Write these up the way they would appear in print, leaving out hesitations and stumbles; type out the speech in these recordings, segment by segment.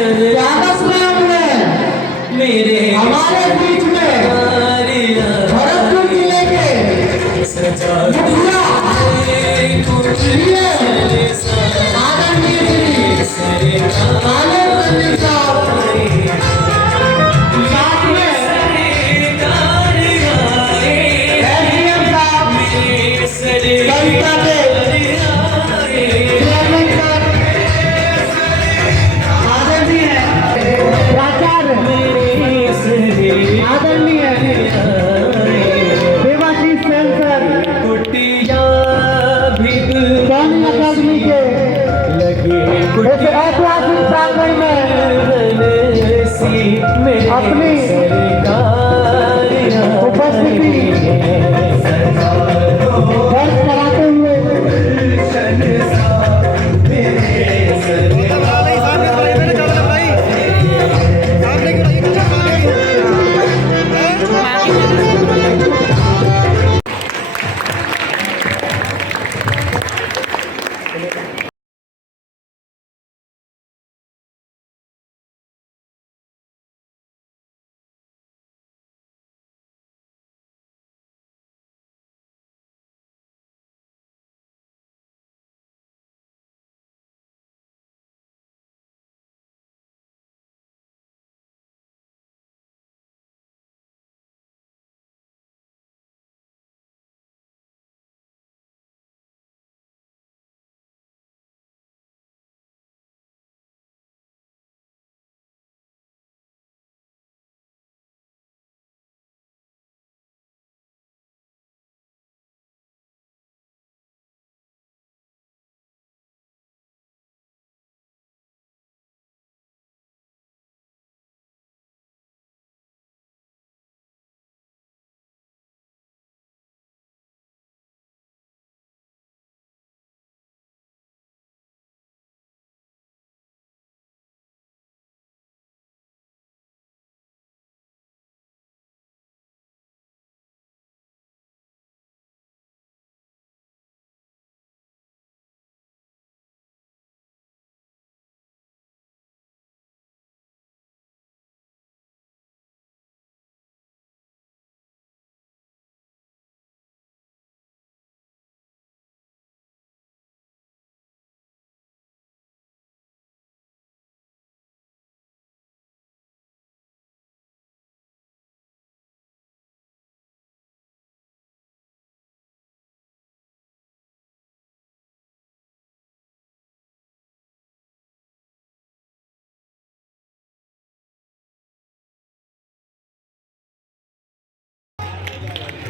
स्वागत में हमने मेरे हमारे बीच में भरतपुर जिले के मुखिया आदरणीय श्री काले पंडित साहब, साथ में एसडीएम साहब, कविता के आदरणीय देवाशीष सेन सर, सैनिक अकादमी के इस ऐतिहासिक प्रांगण में अपनी उपस्थिति दर्ज कराते हुए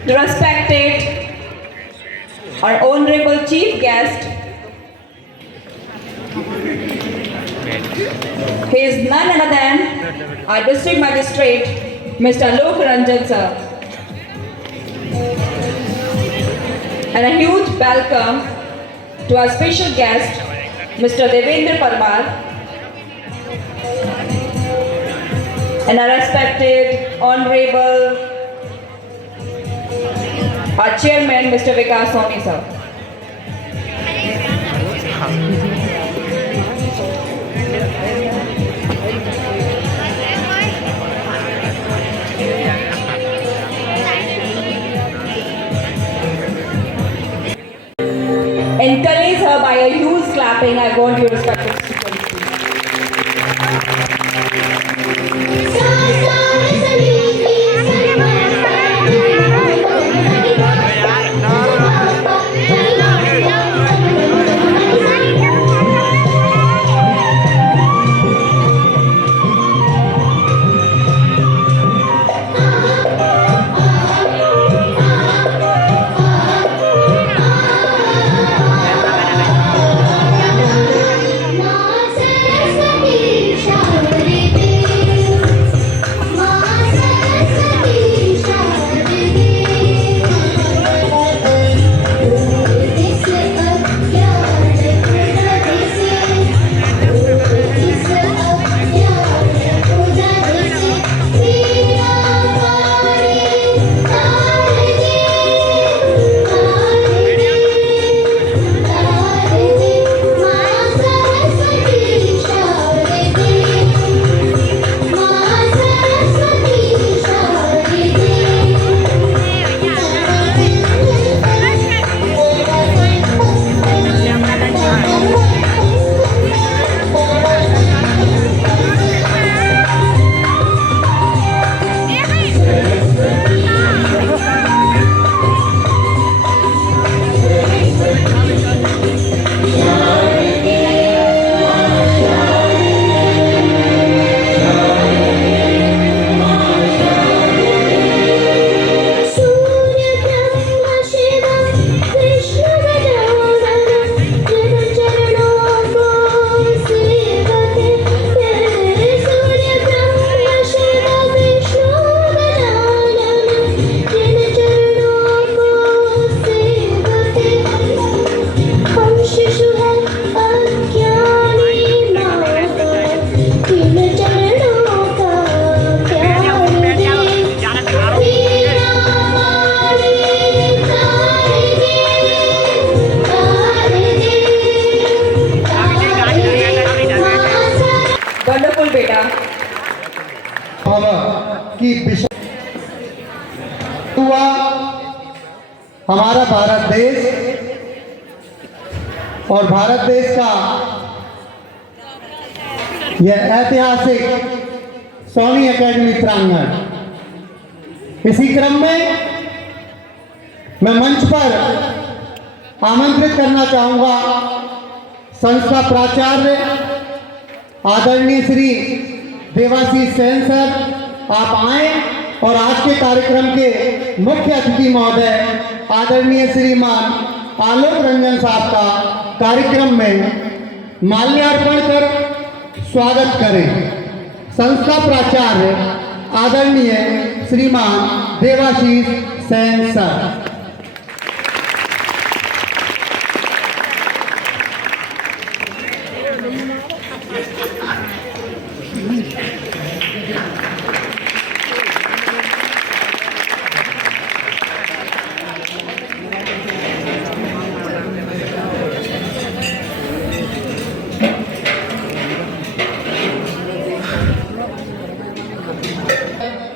the respected our honorable chief guest, he is none other than our district magistrate, Mr. Lok Ranjan sir. And a huge welcome to our special guest, Mr. Devendra Parmar, and our respected honorable our chairman, Mr. Vikas Soni sir. Encourage her by a huge clapping. I want your respected students. Saraswati भव की विषय हुआ हमारा भारत देश और भारत देश का यह ऐतिहासिक सोनी एकेडमी प्रांगण। इसी क्रम में मैं मंच पर आमंत्रित करना चाहूंगा संस्था प्राचार्य आदरणीय श्री देवाशीष सेन सर। आप आए और आज के कार्यक्रम के मुख्य अतिथि महोदय आदरणीय श्रीमान आलोक रंजन साहब का कार्यक्रम में माल्यार्पण कर स्वागत करें। संस्था प्राचार्य आदरणीय श्रीमान देवाशीष सेन सर।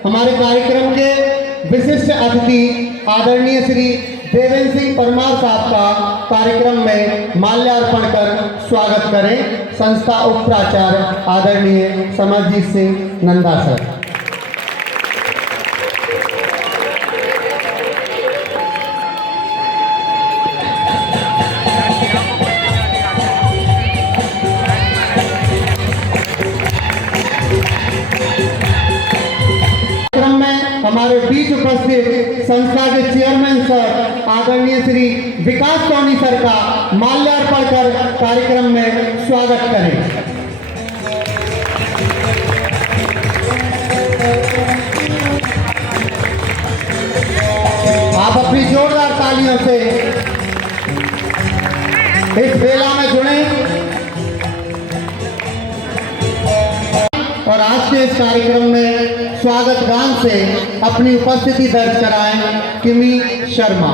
हमारे कार्यक्रम के विशिष्ट अतिथि आदरणीय श्री देवेंद्र सिंह परमार साहब का कार्यक्रम में माल्यार्पण कर स्वागत करें। संस्था उप प्राचार्य आदरणीय समरजीत सिंह नंदा सर। हमारे बीच उपस्थित संस्था के चेयरमैन सर आदरणीय श्री विकास सोनी सर का माल्यार्पण कर कार्यक्रम में स्वागत करें। आप अपनी जोरदार तालियों से इस बेला में जुड़े और आज के इस कार्यक्रम में स्वागत गान से अपनी उपस्थिति दर्ज कराएं किमी शर्मा।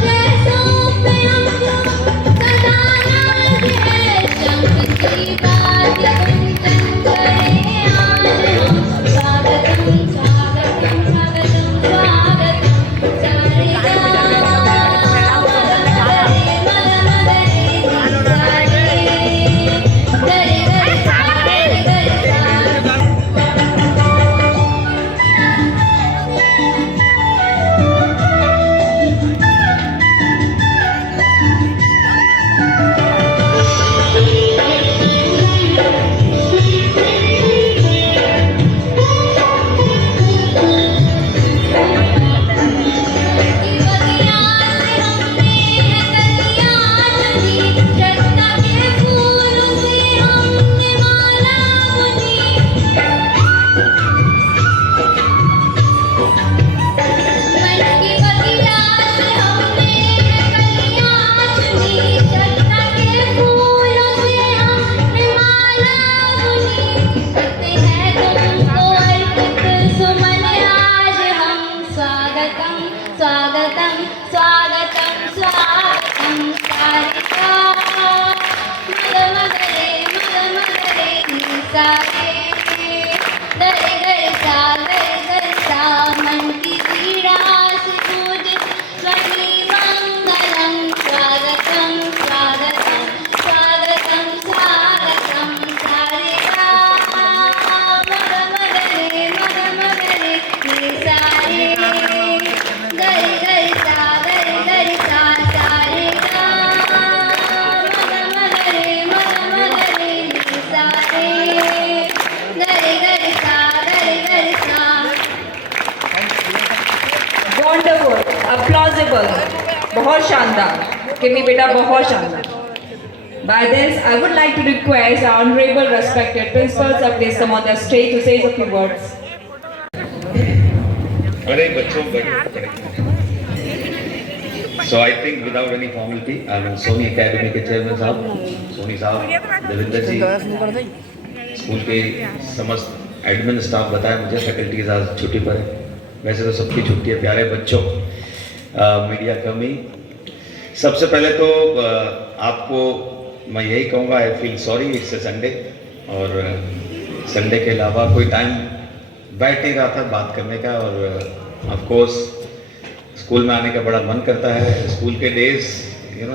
जैसों पे हमको सदा नाज है। possible. बहुत शानदार, किमी बेटा बहुत शानदार. By this, I would like to request our honorable respected principals to please come on the stage to say a few words. अरे बच्चों So I think without any formality, I mean Soni academy के chairman साहब, सोनी साहब, देवेंद्र जी, school के समस्त admin staff बताया मुझे faculties आज छुट्टी पर है. वैसे तो सबकी छुट्टी है. प्यारे बच्चों, मीडिया कर्मी, सबसे पहले तो आपको मैं यही कहूँगा, I feel sorry, it's a Sunday और संडे के अलावा कोई टाइम बैठ नहीं रहा था बात करने का. और ऑफ कोर्स स्कूल में आने का बड़ा मन करता है. स्कूल के डेज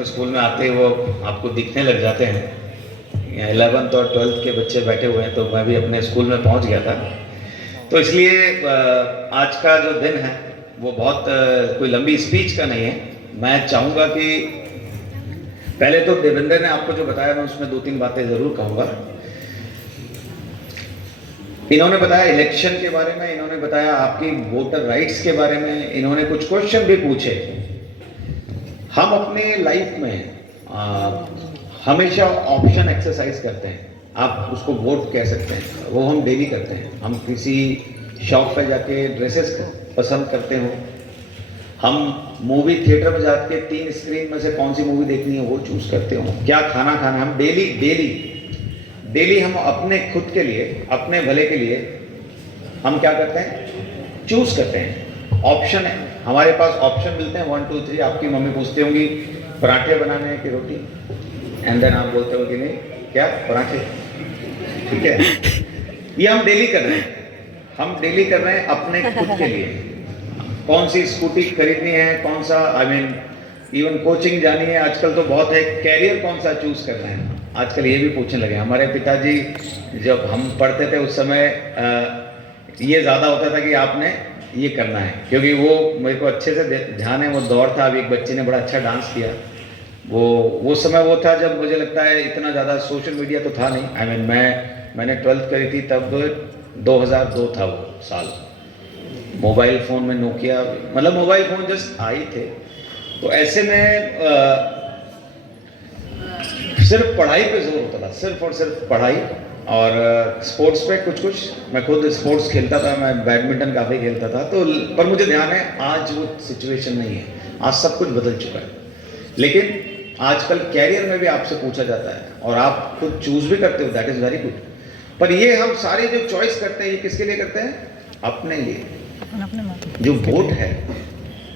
स्कूल में आते ही वो आपको दिखने लग जाते हैं. 11th और 12th के बच्चे बैठे हुए हैं, तो मैं भी अपने स्कूल में पहुंच गया था. तो इसलिए आज का जो दिन है वो बहुत कोई लंबी स्पीच का नहीं है. मैं चाहूँगा कि पहले तो देवेंद्र ने आपको जो बताया मैं उसमें 2-3 बातें ज़रूर कहूँगा. इन्होंने बताया इलेक्शन के बारे में, इन्होंने बताया आपकी वोटर राइट्स के बारे में, इन्होंने कुछ क्वेश्चन भी पूछे. हम अपने लाइफ में हमेशा ऑप्शन एक्सरसाइज करते हैं. आप उसको वोट कह सकते हैं, वो हम डेली करते हैं. हम किसी शॉप पर जाके ड्रेसेस पसंद करते हो, हम मूवी थिएटर में जाके 3 स्क्रीन में से कौन सी मूवी देखनी है वो चूज करते हो. क्या खाना खाना, हम डेली हम अपने खुद के लिए, अपने भले के लिए हम क्या करते हैं, चूज करते हैं. ऑप्शन है हमारे पास, ऑप्शन मिलते हैं 1 2 3. आपकी मम्मी पूछती होंगी पराठे बनाने हैं कि रोटी, एंड देन आप बोलते हो कि नहीं क्या पराठे. ठीक है, ये हम डेली कर रहे हैं. हम डेली कर रहे हैं अपने खुद के लिए. कौन सी स्कूटी खरीदनी है, कौन सा इवन कोचिंग जानी है. आजकल तो बहुत है, कैरियर कौन सा चूज करना है, आजकल ये भी पूछने लगे. हमारे पिताजी जब हम पढ़ते थे उस समय ये ज़्यादा होता था कि आपने ये करना है, क्योंकि वो मेरे को अच्छे से ध्यान है. वो दौर था, अभी एक बच्चे ने बड़ा अच्छा डांस किया. वो समय वो था जब मुझे लगता है इतना ज़्यादा सोशल मीडिया तो था नहीं. मैंने 12th करी थी तब 2002 था वो साल. मोबाइल फ़ोन में नोकिया, मतलब मोबाइल फ़ोन जस्ट आए थे. तो ऐसे में सिर्फ पढ़ाई पे जोर होता था, सिर्फ और सिर्फ पढ़ाई. और स्पोर्ट्स पे कुछ मैं खुद स्पोर्ट्स खेलता था, मैं बैडमिंटन काफ़ी खेलता था. तो पर मुझे ध्यान है आज वो सिचुएशन नहीं है. आज सब कुछ बदल चुका है. लेकिन आजकल कैरियर में भी आपसे पूछा जाता है और आप खुद चूज भी करते हो, दैट इज़ वेरी गुड. पर ये हम सारे जो चॉइस करते हैं ये किसके लिए करते हैं, अपने लिए. जो वोट है,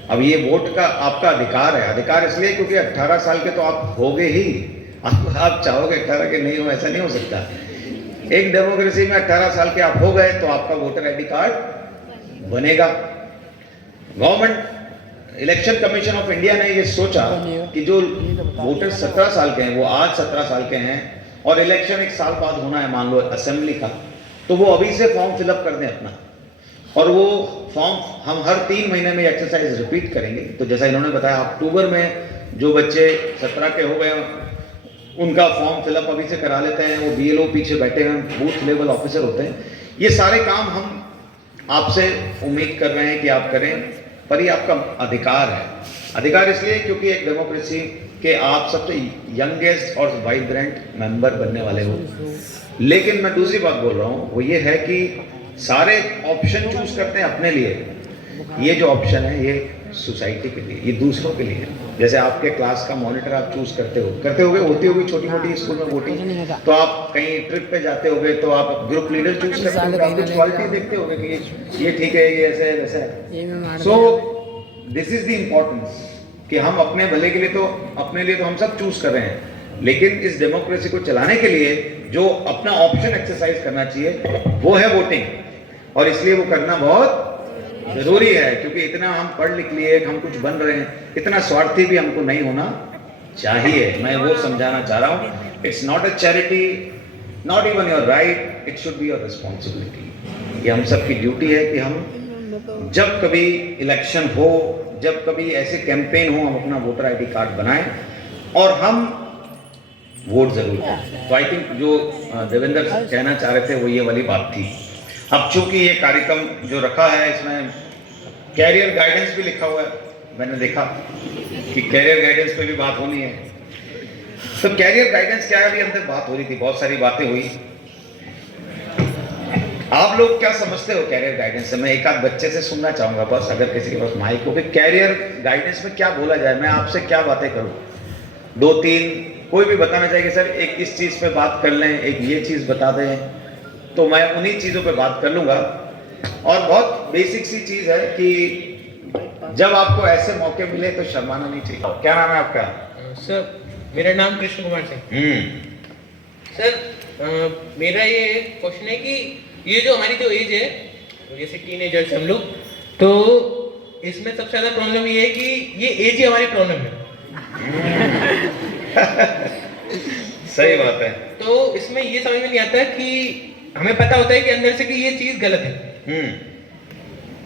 अब ये वोट का आपका अधिकार है. अधिकार इसलिए क्योंकि 18 साल के तो आप होगे ही. आप चाहोगे 18 के नहीं हो, ऐसा नहीं हो सकता. एक डेमोक्रेसी में 18 साल के आप हो गए तो आपका वोटर आईडी कार्ड बनेगा. Government election commission of India ने ये सोचा कि जो वोटर 17 साल के हैं, वो आज 17 साल के हैं और इलेक्शन 1 साल बाद होना है मान लो असेंबली का, तो वो अभी से फॉर्म फिलअप कर दें अपना. और वो फॉर्म हम हर 3 महीने में एक्सरसाइज रिपीट करेंगे. तो जैसा इन्होंने बताया, अक्टूबर में जो बच्चे 17 के हो गए उनका फॉर्म फिलअप अभी से करा लेते हैं. वो BLO पीछे बैठे हैं, बूथ लेवल ऑफिसर होते हैं. ये सारे काम हम आपसे उम्मीद कर रहे हैं कि आप करें, पर ये आपका अधिकार है. अधिकार इसलिए क्योंकि एक डेमोक्रेसी के आप सबसे यंगेस्ट और वाइब्रेंट मेंबर बनने वाले हो. लेकिन मैं दूसरी बात बोल रहा हूँ, वो ये है कि सारे ऑप्शन चूज करते हैं अपने लिए. ये जो ऑप्शन है ये सोसाइटी के लिए, ये दूसरों के लिए है. जैसे आपके क्लास का मॉनिटर आप चूज करते होगे, होती होगी छोटी मोटी स्कूल में वोटिंग. तो आप कहीं ट्रिप पे जाते होगे तो आप ग्रुप लीडर चूज करते होगे, आप कुछ क्वालिटी देखते होगे कि ये ठीक है, ये ऐसा है वैसा है. So this is the importance कि हम अपने भले के लिए तो हम सब चूज कर रहे हैं. लेकिन इस डेमोक्रेसी को चलाने के लिए जो अपना ऑप्शन एक्सरसाइज करना चाहिए वो है वोटिंग. और इसलिए वो करना बहुत जरूरी है, क्योंकि इतना हम पढ़ लिख लिए, हम कुछ बन रहे हैं, इतना स्वार्थी भी हमको नहीं होना चाहिए. मैं वो समझाना चाह रहा हूँ. It's not a charity, not even your right, it should be your responsibility. ये हम सबकी ड्यूटी है कि हम जब कभी इलेक्शन हो, जब कभी ऐसे कैंपेन हो, हम अपना वोटर आईडी कार्ड बनाएं और हम वोट जरूर दें. तो आई थिंक जो देवेंद्र कहना चाह रहे थे वो ये वाली बात थी. अब चूंकि ये कार्यक्रम जो रखा है इसमें कैरियर गाइडेंस भी लिखा हुआ है, मैंने देखा कि कैरियर गाइडेंस पे भी बात होनी है। तो कैरियर गाइडेंस क्या है, अभी अंदर बात हो रही थी, बहुत सारी बातें हुई। आप लोग क्या समझते हो कैरियर गाइडेंस से? मैं एक आध बच्चे से सुनना चाहूंगा बस, अगर किसी के पास माइक हो, कि कैरियर गाइडेंस में क्या बोला जाए, मैं आपसे क्या बातें करूं? 2-3 कोई भी बताना चाहिए सर, एक इस चीज पे बात कर लें, एक ये चीज बता दें, तो मैं उन्हीं चीजों पे बात कर लूंगा। और बहुत बेसिक सी चीज है कि जब आपको ऐसे मौके मिले तो शर्माना नहीं चाहिए। क्या नाम है आपका? सर मेरा नाम कृष्ण कुमार सिंह। सर मेरा ये क्वेश्चन है कि ये जो हमारी जो एज है, जैसे टीनेजर्स हम लोग, तो इसमें सबसे ज्यादा प्रॉब्लम ये है कि ये एज ही हमारी प्रॉब्लम है। सही बात है। तो इसमें ये समझ में नहीं आता कि हमें पता होता है कि अंदर से कि ये चीज गलत है,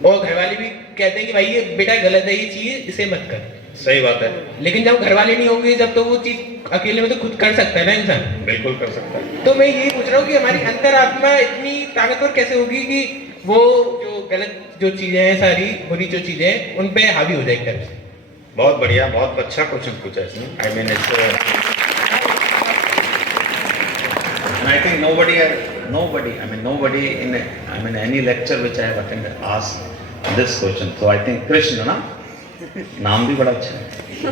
और घर वाले भी कहते हैं कि भाई ये बेटा गलत है, ये चीज इसे मत कर। सही बात है। लेकिन जब घर वाले नहीं होंगे, जब तो वो चीज अकेले में तो खुद कर सकता है ना इंसान। बिल्कुल कर सकता है। तो मैं यही पूछ रहा हूँ कि हमारी अंतरात्मा इतनी ताकतवर कैसे होगी कि वो जो गलत जो चीजें हैं, सारी बुरी जो चीजें हैं, उन पे हावी हो जाए एक तरह से। बहुत बढ़िया, बहुत अच्छा क्वेश्चन पूछा इसने। I mean it's I think nobody in any lecture which I have attended asked this question. So I think Krishna ना, नाम भी बड़ा अच्छा है।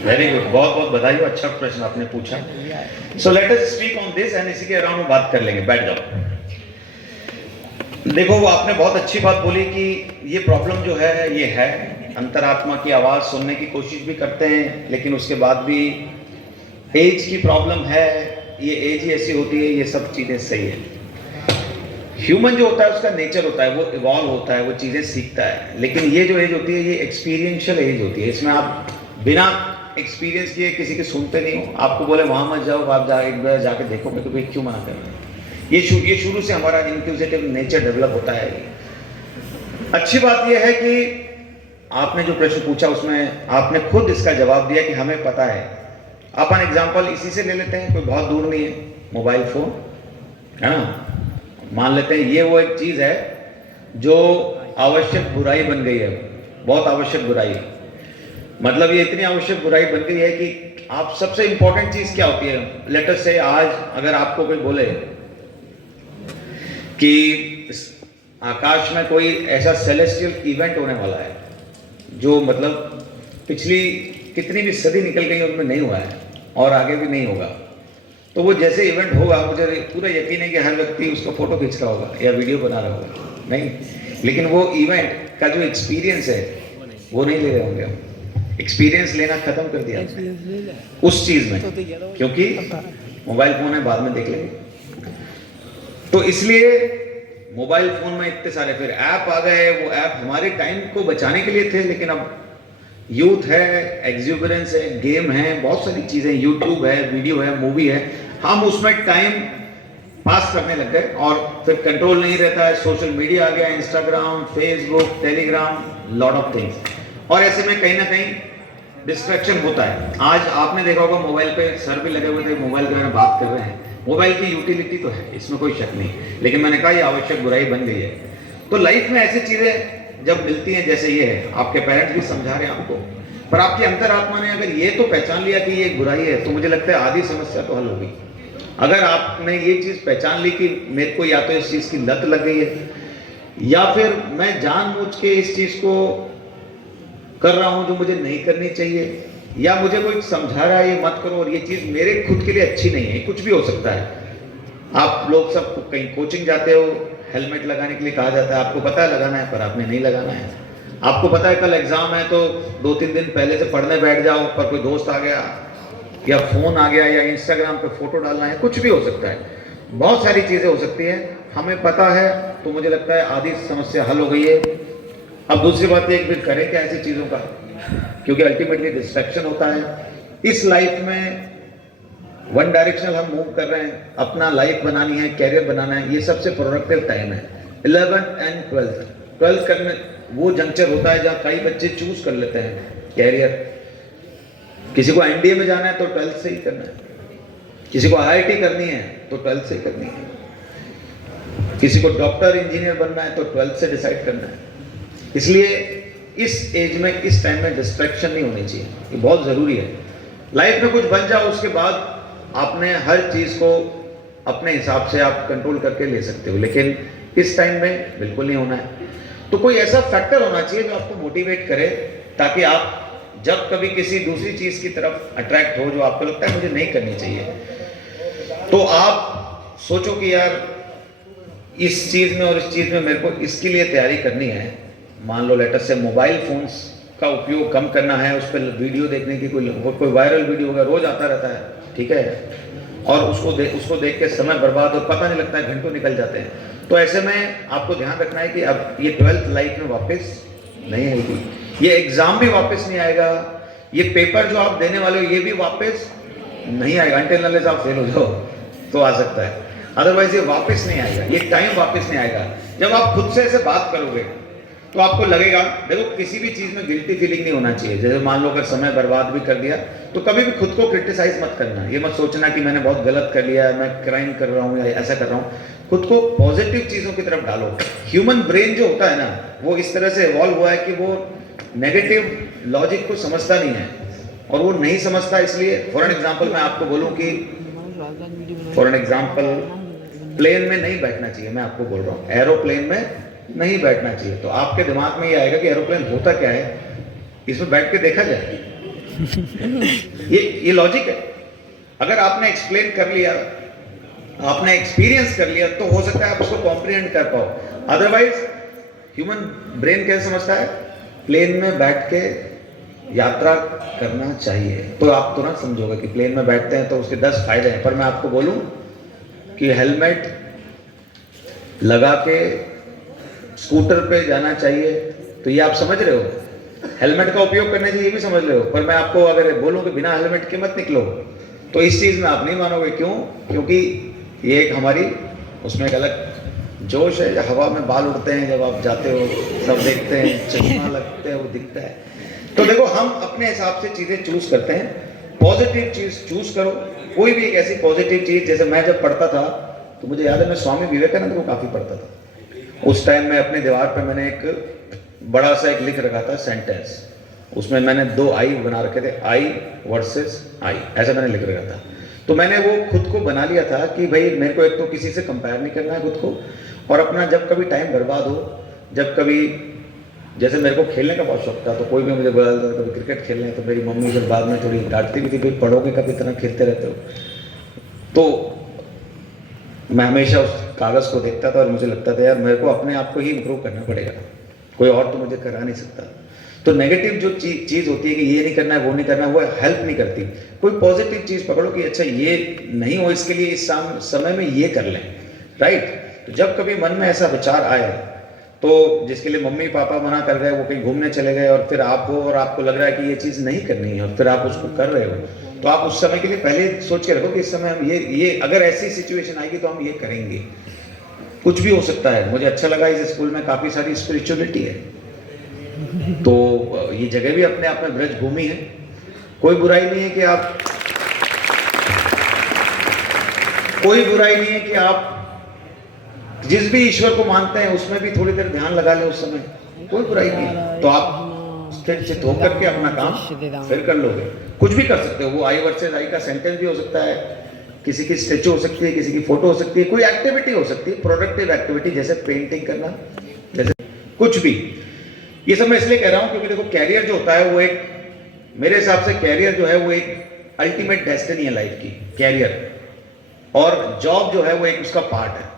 वेरी गुड, बहुत बहुत बधाई हो, अच्छा प्रश्न आपने पूछा। So let us speak on this and इसी के अराउंड में बात कर लेंगे। बैठ जाओ। देखो, वो आपने बहुत अच्छी बात बोली कि ये प्रॉब्लम जो है ये है, अंतरात्मा की आवाज सुनने की कोशिश भी करते हैं, लेकिन उसके बाद भी एज की प्रॉब्लम है, ये एज ही ऐसी होती है, ये सब चीजें सही है। ह्यूमन जो होता है उसका नेचर होता है, वो इवॉल्व होता है, वो चीजें सीखता है। लेकिन ये जो एज होती है ये एक्सपीरियंशियल एज होती है। इसमें आप बिना एक्सपीरियंस किए किसी के सुनते नहीं हो। आपको बोले वहां मत जाओ, आप एक बार जाके देखोगे तो भाई क्यों मना कर रहे हैं? ये शुरू से हमारा इंक्विजिटिव नेचर डेवलप होता है। अच्छी बात यह है कि आपने जो प्रश्न पूछा उसमें आपने खुद इसका जवाब दिया कि हमें पता है। अपन एग्जांपल इसी से ले लेते हैं, कोई बहुत दूर नहीं है, मोबाइल फोन है ना। मान लेते हैं ये वो एक चीज है जो आवश्यक बुराई बन गई है, बहुत आवश्यक बुराई। मतलब ये इतनी आवश्यक बुराई बन गई है कि आप सबसे इंपॉर्टेंट चीज क्या होती है? लेट अस से आज अगर आपको कोई बोले कि आकाश में कोई ऐसा सेलेस्टियल इवेंट होने वाला है जो मतलब पिछली कितनी भी सदी निकल गई उनमें नहीं हुआ है और आगे भी नहीं होगा, तो वो जैसे इवेंट होगा मुझे पूरा यकीन है कि हर व्यक्ति उसका फोटो खींच रहा होगा या वीडियो बना रहा होगा। नहीं, लेकिन वो इवेंट का जो एक्सपीरियंस है वो नहीं ले रहे होंगे हम। एक्सपीरियंस लेना खत्म कर दिया उस चीज में, क्योंकि मोबाइल फोन है, बाद में देख लेंगे। तो इसलिए मोबाइल फोन में इतने सारे फिर ऐप आ गए। वो ऐप हमारे टाइम को बचाने के लिए थे, लेकिन अब यूथ है, एक्सुबरेंस है, गेम है, बहुत सारी चीजें, यूट्यूब है, वीडियो है, मूवी है, हम उसमें टाइम पास करने लग गए और फिर कंट्रोल नहीं रहता है। सोशल मीडिया आ गया, Instagram, Facebook, Telegram, lot of things, और ऐसे में कहीं ना कहीं डिस्ट्रैक्शन होता है। आज आपने देखा होगा मोबाइल पे सर भी लगे हुए थे, मोबाइल के बारे में बात कर रहे हैं। मोबाइल की यूटिलिटी तो है, इसमें कोई शक नहीं, लेकिन मैंने कहा ये आवश्यक बुराई बन गई है। तो लाइफ में ऐसी चीजें जब मिलती हैं, जैसे ये है, आपके पेरेंट्स भी समझा रहे हैं आपको, पर आपकी अंतरात्मा ने अगर ये तो पहचान लिया कि ये एक बुराई है, तो मुझे लगता है आधी समस्या तो हल होगी। अगर आपने ये चीज पहचान ली कि मेरे को या तो इस चीज की लत लग गई है, या फिर मैं जानबूझ के इस चीज को कर रहा हूं जो मुझे नहीं करनी चाहिए, या मुझे कोई समझा रहा है ये मत करो और ये चीज मेरे खुद के लिए अच्छी नहीं है, कुछ भी हो सकता है। आप लोग सब कहीं कोचिंग जाते हो, हेलमेट लगाने के लिए कहा जाता है, आपको पता है लगाना है पर आपने नहीं लगाना है। आपको पता है कल एग्जाम है तो 2-3 दिन पहले से पढ़ने बैठ जाओ, पर कोई दोस्त आ गया या फोन आ गया या इंस्टाग्राम पे फोटो डालना है, कुछ भी हो सकता है, बहुत सारी चीजें हो सकती है। हमें पता है तो मुझे लगता है आधी समस्या हल हो गई है। अब दूसरी बात एक फिर करें क्या ऐसी चीजों का, क्योंकि अल्टीमेटली डिस्ट्रैक्शन होता है। इस लाइफ में वन डायरेक्शनल हम मूव कर रहे हैं, अपना लाइफ बनानी है, कैरियर बनाना है, ये सबसे प्रोडक्टिव टाइम है 11th एंड 12th करने वो जंक्चर होता है जहाँ कई बच्चे चूज कर लेते हैं कैरियर। किसी को एनडीए में जाना है तो 12th से ही करना है, किसी को आईआईटी करनी है तो 12th से ही करनी है, किसी को डॉक्टर इंजीनियर बनना है तो 12th से डिसाइड करना है। इसलिए इस एज में, इस टाइम में डिस्ट्रैक्शन नहीं होनी चाहिए, ये बहुत ज़रूरी है। लाइफ में कुछ बन जाओ उसके बाद आपने हर चीज़ को अपने हिसाब से आप कंट्रोल करके ले सकते हो, लेकिन इस टाइम में बिल्कुल नहीं होना है। तो कोई ऐसा फैक्टर होना चाहिए जो आपको मोटिवेट करे, ताकि आप जब कभी किसी दूसरी चीज़ की तरफ अट्रैक्ट हो जो आपको लगता है मुझे नहीं करनी चाहिए, तो आप सोचो कि यार इस चीज़ में और इस चीज़ में मेरे को इसके लिए तैयारी करनी है। मान लो लेटर से मोबाइल फोन्स का उपयोग कम करना है, उस पर वीडियो देखने की कोई वायरल वीडियो होगा, रोज आता रहता है, ठीक है, और उसको देख के समय बर्बाद और पता नहीं लगता है, घंटों निकल जाते हैं। तो ऐसे में आपको ध्यान रखना है कि अब ये 12th लाइफ में वापस नहीं आएगी, ये एग्जाम भी वापस नहीं आएगा, ये पेपर जो आप देने वाले हो ये भी वापस नहीं आएगा। अनटिल अनलेस आप फेल हो जाओ तो आ सकता है, अदरवाइज ये वापस नहीं आएगा, ये टाइम वापस नहीं आएगा। जब आप खुद से ऐसे बात करोगे तो आपको लगेगा, देखो किसी भी चीज़ में गिल्टी फीलिंग नहीं होना चाहिए। जैसे मान लो अगर समय बर्बाद भी कर दिया तो कभी भी खुद को क्रिटिसाइज मत करना, ये मत सोचना कि मैंने बहुत गलत कर लिया, मैं क्राइम कर रहा हूँ या ऐसा कर रहा हूँ। खुद को पॉजिटिव चीज़ों की तरफ डालो। ह्यूमन ब्रेन जो होता है ना, वो इस तरह से इवॉल्व हुआ है कि वो नेगेटिव लॉजिक को समझता नहीं है, और वो नहीं समझता इसलिए, फॉर एन एग्जाम्पल मैं आपको बोलूँ कि फॉर एन एग्जाम्पल प्लेन में नहीं बैठना चाहिए, मैं आपको बोल रहा हूँ एरोप्लेन में नहीं बैठना चाहिए, तो आपके दिमाग में ये आएगा कि एरोप्लेन होता क्या है, इसमें बैठ के देखा जाए। ये लॉजिक है। अगर आपने एक्सप्लेन कर लिया, आपने एक्सपीरियंस कर लिया, तो हो सकता है आप उसको कॉम्प्रिहेंड कर पाओ। अदरवाइज ह्यूमन ब्रेन कैसे समझता है, प्लेन में बैठ के यात्रा करना चाहिए, तो आप तुरंत समझोगे कि प्लेन में बैठते हैं तो उसके 10 फायदे हैं। पर मैं आपको बोलूं कि हेलमेट लगा के स्कूटर पे जाना चाहिए, तो ये आप समझ रहे हो, हेलमेट का उपयोग करने से ये भी समझ रहे हो। पर मैं आपको अगर बोलूं कि बिना हेलमेट के मत निकलो, तो इस चीज़ में आप नहीं मानोगे। क्यों? क्योंकि ये एक हमारी उसमें एक अलग जोश है, हवा में बाल उड़ते हैं जब आप जाते हो, सब देखते हैं, चश्मा लगते हैं, वो दिखता है। तो देखो हम अपने हिसाब से चीज़ें चूज करते हैं, पॉजिटिव चीज़ चूज करो, कोई भी एक ऐसी पॉजिटिव चीज़। जैसे मैं जब पढ़ता था तो मुझे याद है मैं स्वामी विवेकानंद को काफ़ी पढ़ता था। उस टाइम में अपने दीवार पे मैंने एक बड़ा सा एक लिख रखा था सेंटेंस, उसमें मैंने 2 आई बना रखे थे, आई वर्सेस आई, ऐसा मैंने लिख रखा था। तो मैंने वो खुद को बना लिया था कि भाई मेरे को एक तो किसी से कंपेयर नहीं करना है खुद को, और अपना जब कभी टाइम बर्बाद हो, जब कभी जैसे मेरे को खेलने का बहुत शौक था, तो कोई भी मुझे बोला था कभी क्रिकेट खेलने, तो मेरी मम्मी फिर बाद में थोड़ी डांटती भी थी, भाई पढ़ोगे कब इतना खेलते रहते हो। तो मैं हमेशा उस कागज़ को देखता था और मुझे लगता था यार मेरे को अपने आप को ही इम्प्रूव करना पड़ेगा, कोई और तो मुझे करा नहीं सकता। तो नेगेटिव जो चीज़ होती है कि ये नहीं करना है, वो नहीं करना है, वो हेल्प नहीं करती। कोई पॉजिटिव चीज़ पकड़ो कि अच्छा ये नहीं हो, इसके लिए इस समय में ये कर लें, राइट। तो जब कभी मन में ऐसा विचार आए, तो जिसके लिए मम्मी पापा मना कर गए, वो कहीं घूमने चले गए, और फिर आप हो और आपको लग रहा है कि ये चीज़ नहीं करनी है, और फिर आप उसको कर रहे हो, तो आप उस समय के लिए पहले सोच के रखो कि इस समय हम ये अगर ऐसी सिचुएशन आएगी तो हम ये करेंगे। कुछ भी हो सकता है। मुझे अच्छा लगा इस स्कूल में काफ़ी सारी स्पिरिचुअलिटी है, तो ये जगह भी अपने आप में ब्रज भूमि है। कोई बुराई नहीं है कि आप जिस भी ईश्वर को मानते हैं उसमें भी थोड़ी देर ध्यान लगा लें उस समय, कोई बुराई नहीं है। तो आप स्थिर चित्त होकर के अपना काम फिर कर लोगे। कुछ भी कर सकते हो, वो आई वर्सेस आई का सेंटेंस भी हो सकता है, किसी की स्टेचू हो सकती है, किसी की फोटो हो सकती है, कोई एक्टिविटी हो सकती है, प्रोडक्टिव एक्टिविटी, जैसे पेंटिंग करना, जैसे कुछ भी। ये सब मैं इसलिए कह रहा हूं क्योंकि देखो कैरियर जो होता है वो एक, मेरे हिसाब से कैरियर जो है वो एक अल्टीमेट डेस्टिनी है लाइफ की, कैरियर, और जॉब जो है वो एक उसका पार्ट है।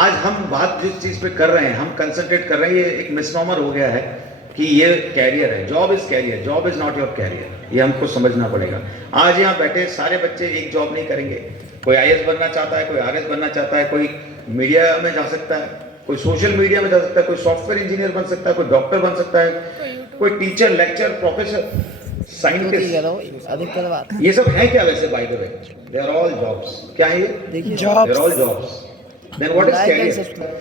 आज हम बात जिस चीज पे कर रहे हैं, हम कंसंट्रेट कर रहे हैं, ये एक मिसनॉमर हो गया है कि ये कैरियर है। Job is career, job is not your career, ये हमको समझना पड़ेगा। आज यहाँ बैठे सारे बच्चे एक जॉब नहीं करेंगे। कोई IAS बनना चाहता है, कोई RS बनना चाहता है, कोई मीडिया में जा सकता है, कोई सोशल मीडिया में जा सकता है, कोई सॉफ्टवेयर इंजीनियर बन सकता है, कोई डॉक्टर बन सकता है, कोई टीचर, लेक्चर, प्रोफेसर, साइंटिस्ट। ये सब है क्या वैसे? By the way they are all jobs. क्या है ये? They are all jobs. Then what is career?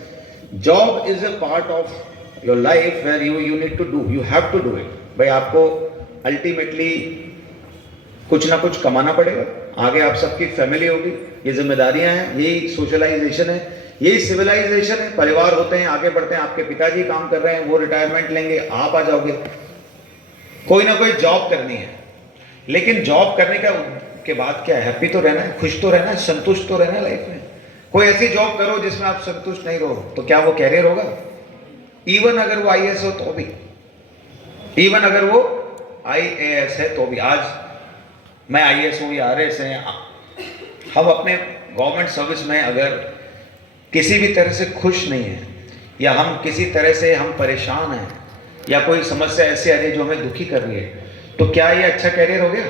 Job is a part of your life where you need to do, you have to do it. भाई आपको ultimately कुछ ना कुछ कमाना पड़ेगा, आगे आप सबकी फैमिली होगी, ये जिम्मेदारियां हैं, यही सोशलाइजेशन है, यही सिविलाइजेशन है। परिवार होते हैं, आगे बढ़ते हैं, आपके पिताजी काम कर रहे हैं, वो रिटायरमेंट लेंगे, आप आ जाओगे, कोई ना कोई जॉब करनी है। लेकिन जॉब करने के बाद क्या है, हैप्पी तो रहना है, खुश तो रहना है, संतुष्ट तो रहना है लाइफ में। कोई ऐसी जॉब करो जिसमें आप संतुष्ट नहीं रहो, तो क्या वो कैरियर होगा? इवन अगर वो आईएएस हो तो भी, इवन अगर वो आईएएस है तो भी, आज मैं आईएएस हूँ या आरएस है, हम अपने गवर्नमेंट सर्विस में अगर किसी भी तरह से खुश नहीं है, या हम किसी तरह से हम परेशान हैं, या कोई समस्या ऐसी आ रही है जो हमें दुखी कर रही है, तो क्या ये अच्छा कैरियर हो गया?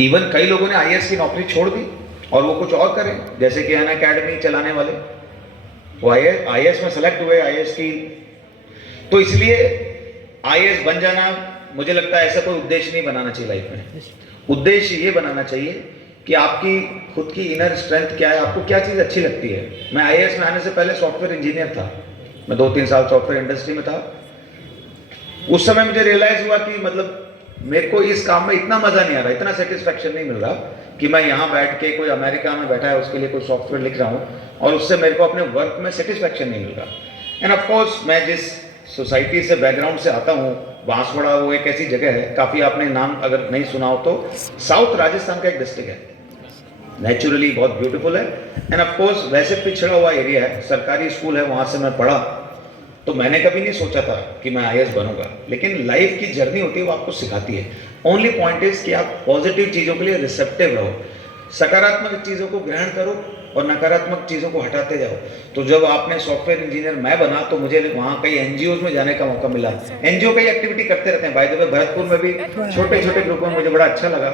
इवन कई लोगों ने आईएएस की नौकरी छोड़ दी और वो कुछ और करें, जैसे कि अन अकेडमी चलाने वाले, वो आईएएस में सेलेक्ट हुए, आईएएस की। तो इसलिए आईएएस बन जाना, मुझे लगता है ऐसा कोई उद्देश्य नहीं बनाना चाहिए लाइफ में। उद्देश्य ये बनाना चाहिए कि आपकी खुद की इनर स्ट्रेंथ क्या है, आपको क्या चीज़ अच्छी लगती है। मैं आईएएस में आने से पहले सॉफ्टवेयर इंजीनियर था, मैं 2-3 साल सॉफ्टवेयर इंडस्ट्री में था। उस समय मुझे रियलाइज हुआ कि मतलब मेरे को इस काम में इतना मजा नहीं आ रहा, इतना सेटिस्फैक्शन नहीं मिल रहा कि मैं यहाँ बैठ के, कोई अमेरिका में बैठा है उसके लिए कोई सॉफ्टवेयर लिख रहा हूँ और उससे मेरे को अपने वर्क में सेटिस्फैक्शन नहीं मिल रहा। एंड ऑफ कोर्स मैं जिस सोसाइटी से, बैकग्राउंड से आता हूँ, बांसवाड़ा, वो एक ऐसी जगह है, काफ़ी आपने नाम अगर नहीं सुना हो तो, साउथ राजस्थान का एक डिस्ट्रिक्ट है, नेचुरली बहुत ब्यूटीफुल है। एंड ऑफ कोर्स वैसे पिछड़ा हुआ एरिया है, सरकारी स्कूल है, वहाँ से मैं पढ़ा, तो मैंने कभी नहीं सोचा था कि मैं आईएएस बनूंगा। लेकिन लाइफ की जर्नी होती है, वो आपको सिखाती है। ओनली पॉइंट इज कि आप पॉजिटिव चीज़ों के लिए रिसेप्टिव रहो, सकारात्मक चीज़ों को ग्रहण करो और नकारात्मक चीज़ों को हटाते जाओ। तो जब आपने सॉफ्टवेयर इंजीनियर मैं बना, तो मुझे वहाँ कई एनजीओज में जाने का मौका मिला। एनजीओ कई एक्टिविटी करते रहते हैं, बाय द वे भरतपुर में भी छोटे छोटे ग्रुपों में मुझे बड़ा अच्छा लगा।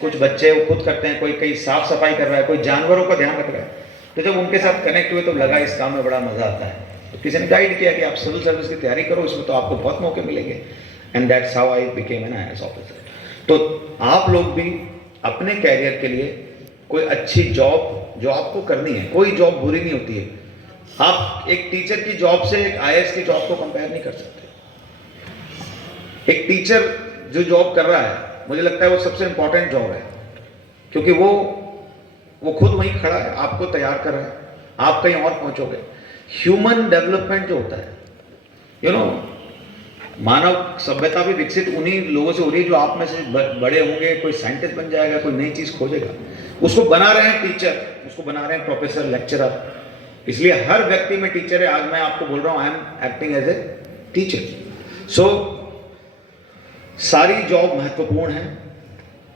कुछ बच्चे वो खुद करते हैं, कोई कहीं साफ सफाई कर रहा है, कोई जानवरों का ध्यान रख रहा है। तो जब उनके साथ कनेक्ट हुए तो लगा इस काम में बड़ा मजा आता है। तो किसी ने गाइड किया कि आप सिविल सर्विस की तैयारी करो, इसमें तो आपको बहुत मौके मिलेंगे। And that's how I became an IAS officer. तो आप लोग भी अपने कैरियर के लिए कोई अच्छी जॉब जो आपको करनी है, कोई जॉब बुरी नहीं होती है। आप एक टीचर की जॉब से एक आईएएस की जॉब को कंपेयर नहीं कर सकते। एक टीचर जो जॉब कर रहा है, मुझे लगता है वो सबसे इंपॉर्टेंट जॉब है, क्योंकि वो खुद वहीं खड़ा है, आपको तैयार कर रहा है, आप कहीं और पहुंचोगे। ह्यूमन डेवलपमेंट जो होता है, यू नो, मानव सभ्यता भी विकसित उन्हीं लोगों से हो रही है जो आप में से बड़े होंगे। कोई साइंटिस्ट बन जाएगा, कोई नई चीज खोजेगा, उसको बना रहे हैं टीचर, उसको बना रहे हैं प्रोफेसर, लेक्चरर। इसलिए हर व्यक्ति में टीचर है। आज मैं आपको बोल रहा हूं, I am acting as a teacher. So सारी जॉब महत्वपूर्ण है।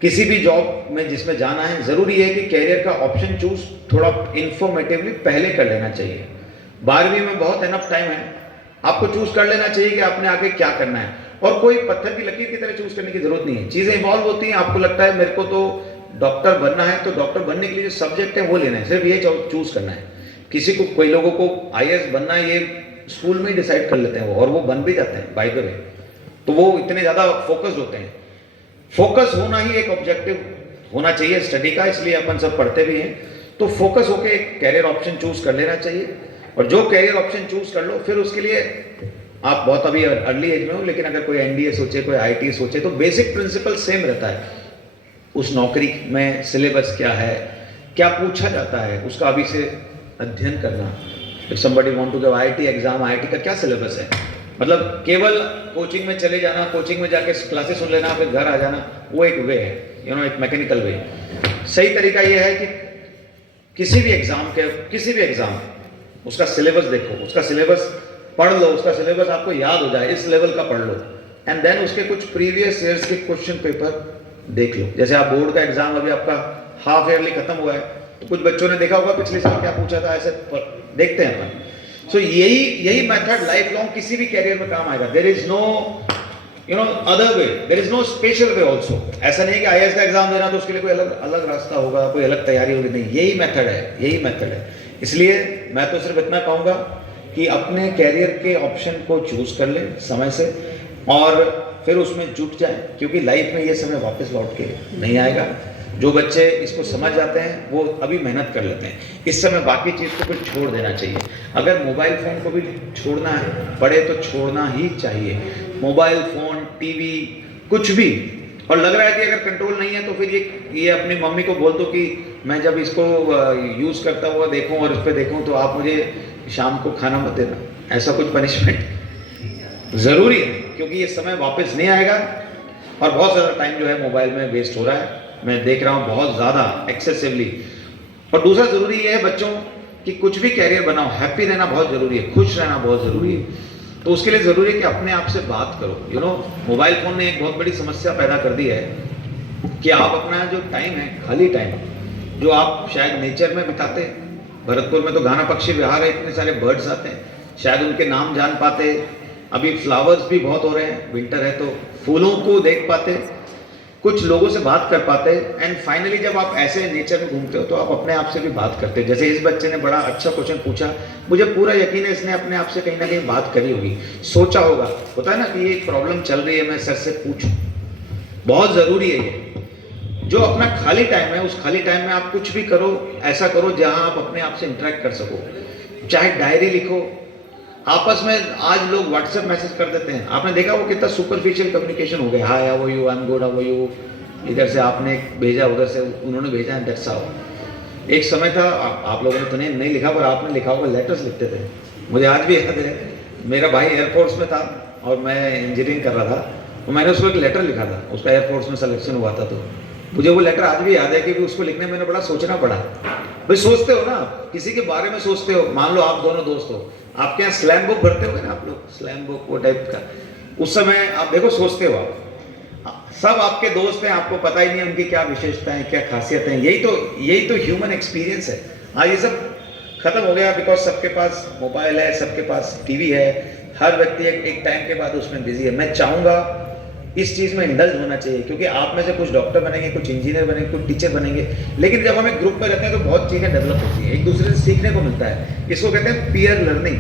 किसी भी जॉब में जिसमें जाना है, जरूरी है कि कैरियर का ऑप्शन चूज थोड़ा इंफॉर्मेटिवली पहले कर लेना चाहिए। 12वीं में बहुत एनफ टाइम है, आपको चूज कर लेना चाहिए कि आपने आगे क्या करना है। और कोई पत्थर की लकीर की तरह चूज करने की जरूरत नहीं है। चीजें इवॉल्व होती हैं। आपको लगता है मेरे को तो डॉक्टर बनना है, तो डॉक्टर बनने के लिए जो सब्जेक्ट है वो लेना है, सिर्फ ये चूज करना है। किसी को, कोई लोगों को आईएएस बनना है, ये स्कूल में ही डिसाइड कर लेते हैं वो, और वो बन भी जाते हैं बाय द वे। तो वो इतने ज्यादा फोकस्ड होते हैं। फोकस होना ही एक ऑब्जेक्टिव होना चाहिए स्टडी का, इसलिए अपन सब पढ़ते भी हैं। तो फोकस होकर एक कैरियर ऑप्शन चूज कर लेना चाहिए, और जो कैरियर ऑप्शन चूज कर लो, फिर उसके लिए आप बहुत अभी अर्ली एज में हो, लेकिन अगर कोई एनडीए सोचे, कोई आईटी सोचे, तो बेसिक प्रिंसिपल सेम रहता है। उस नौकरी में सिलेबस क्या है, क्या पूछा जाता है, उसका अभी से अध्ययन करना। If somebody want to give IIT exam, IIT का क्या सिलेबस है, मतलब केवल कोचिंग में चले जाना, कोचिंग में जाके क्लासेस सुन लेना, फिर घर आ जाना, वो एक वे है, यू नो, एक मैकेनिकल वे। सही तरीका ये है कि किसी भी एग्जाम उसका सिलेबस देखो, उसका सिलेबस पढ़ लो, उसका सिलेबस आपको याद हो जाए, इस लेवल का पढ़ लो, एंड देन उसके कुछ प्रीवियस ईयर्स के क्वेश्चन पेपर देख लो। जैसे आप बोर्ड का एग्जाम अभी आपका हाफ ईयरली खत्म हुआ है, तो कुछ बच्चों ने देखा होगा पिछले साल क्या पूछा था, ऐसे देखते हैं अपन। सो यही मेथड लाइफ लॉन्ग किसी भी कैरियर में काम आएगा। There is no other way, there is no special way also. ऐसा नहीं है कि आईएएस का एग्जाम देना तो उसके लिए कोई अलग रास्ता होगा, कोई अलग तैयारी होगी, नहीं, यही मेथड है। इसलिए मैं तो सिर्फ इतना कहूंगा कि अपने कैरियर के ऑप्शन को चूज कर लें समय से, और फिर उसमें जुट जाए, क्योंकि लाइफ में ये समय वापस लौट के नहीं आएगा। जो बच्चे इसको समझ जाते हैं वो अभी मेहनत कर लेते हैं, इस समय बाकी चीज़ को फिर छोड़ देना चाहिए। अगर मोबाइल फ़ोन को भी छोड़ना है, पड़े तो छोड़ना ही चाहिए। मोबाइल फ़ोन, टीवी, कुछ भी, और लग रहा है कि अगर कंट्रोल नहीं है तो फिर ये अपनी मम्मी को बोल दो कि मैं जब इसको यूज करता हुआ देखूं और इस पर देखूं तो आप मुझे शाम को खाना मत देना। ऐसा कुछ पनिशमेंट जरूरी है, क्योंकि ये समय वापस नहीं आएगा और बहुत ज़्यादा टाइम जो है मोबाइल में वेस्ट हो रहा है, मैं देख रहा हूँ बहुत ज़्यादा एक्सेसिवली। और दूसरा ज़रूरी ये है बच्चों कि कुछ भी कैरियर बनाओ, हैप्पी रहना बहुत ज़रूरी है, खुश रहना बहुत ज़रूरी है। तो उसके लिए ज़रूरी है कि अपने आप से बात करो। मोबाइल फ़ोन ने एक बहुत बड़ी समस्या पैदा कर दी है कि आप अपना जो टाइम है, खाली टाइम जो आप शायद नेचर में बिताते हैं, भरतपुर में तो घाना पक्षी विहार है, इतने सारे बर्ड्स आते हैं, शायद उनके नाम जान पाते, अभी फ्लावर्स भी बहुत हो रहे हैं, विंटर है तो फूलों को देख पाते, कुछ लोगों से बात कर पाते, एंड फाइनली जब आप ऐसे नेचर में घूमते हो तो आप अपने आप से भी बात करते हो। जैसे इस बच्चे ने बड़ा अच्छा क्वेश्चन पूछा, मुझे पूरा यकीन है इसने अपने आप से कहीं ना कहीं बात करी होगी, सोचा होगा, होता है ना कि ये प्रॉब्लम चल रही है, मैं सर से पूछूं। बहुत ज़रूरी है ये। जो अपना खाली टाइम है, उस खाली टाइम में आप कुछ भी करो, ऐसा करो जहां आप अपने आप से इंटरेक्ट कर सको। चाहे डायरी लिखो, आपस में आज लोग व्हाट्सएप मैसेज कर देते हैं, आपने देखा वो कितना सुपरफिशियल कम्युनिकेशन हो गया, hi how are you, I am good, how are you, इधर से आपने भेजा, उधर से उन्होंने भेजा, एंड दैट्स हाउ। एक समय था, आप लोगों ने तो नहीं लिखा, पर आपने लिखा होगा, लेटर्स लिखते थे। मुझे आज भी याद है, मेरा भाई एयरफोर्स में था और मैं इंजीनियरिंग कर रहा था, तो मैंने उसको एक लेटर लिखा था, उसका एयरफोर्स में सिलेक्शन हुआ था, तो मुझे वो लेटर आज भी याद है क्योंकि उसको लिखने में मैंने बड़ा सोचना पड़ा। भाई सोचते हो ना, किसी के बारे में सोचते हो, मान लो आप दोनों दोस्त हो, आपके यहाँ स्लैम बुक भरते हो ना आप लोग, स्लैम बुक वो टाइप का, उस समय आप देखो सोचते हो, आप सब आपके दोस्त हैं, आपको पता ही नहीं है उनकी क्या विशेषताएं, क्या खासियत है। यही तो ह्यूमन एक्सपीरियंस है। आज ये सब खत्म हो गया बिकॉज सबके पास मोबाइल है, सबके पास टीवी है, हर व्यक्ति एक टाइम के बाद उसमें बिजी है। मैं चाहूंगा इस चीज़ में इंडल्ज होना चाहिए, क्योंकि आप में से कुछ डॉक्टर बनेंगे, कुछ इंजीनियर बनेंगे, कुछ टीचर बनेंगे, लेकिन जब हम एक ग्रुप में रहते हैं तो बहुत चीज़ें डेवलप होती है, एक दूसरे से सीखने को मिलता है। इसको कहते हैं पीयर लर्निंग,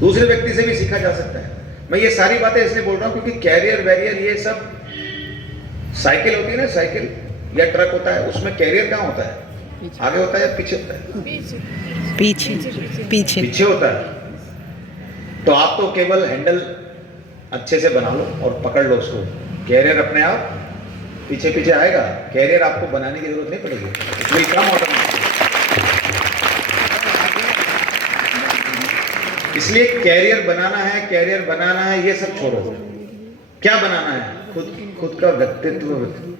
दूसरे व्यक्ति से भी सीखा जा सकता है। मैं ये सारी बातें इसलिए बोल रहा हूँ क्योंकि कैरियर वैरियर ये सब, साइकिल होती है ना, साइकिल या ट्रक होता है, उसमें कैरियर कहाँ होता है, आगे होता है या पीछे होता है? पीछे होता है। तो आप तो केवल हैंडल अच्छे से बना लो और पकड़ लो उसको, कैरियर अपने आप पीछे पीछे आएगा। कैरियर आपको बनाने की जरूरत नहीं पड़ेगी, इसलिए कम ऑटोमेटिक। इसलिए कैरियर बनाना है, ये सब छोड़ो। क्या बनाना है? खुद का व्यक्तित्व,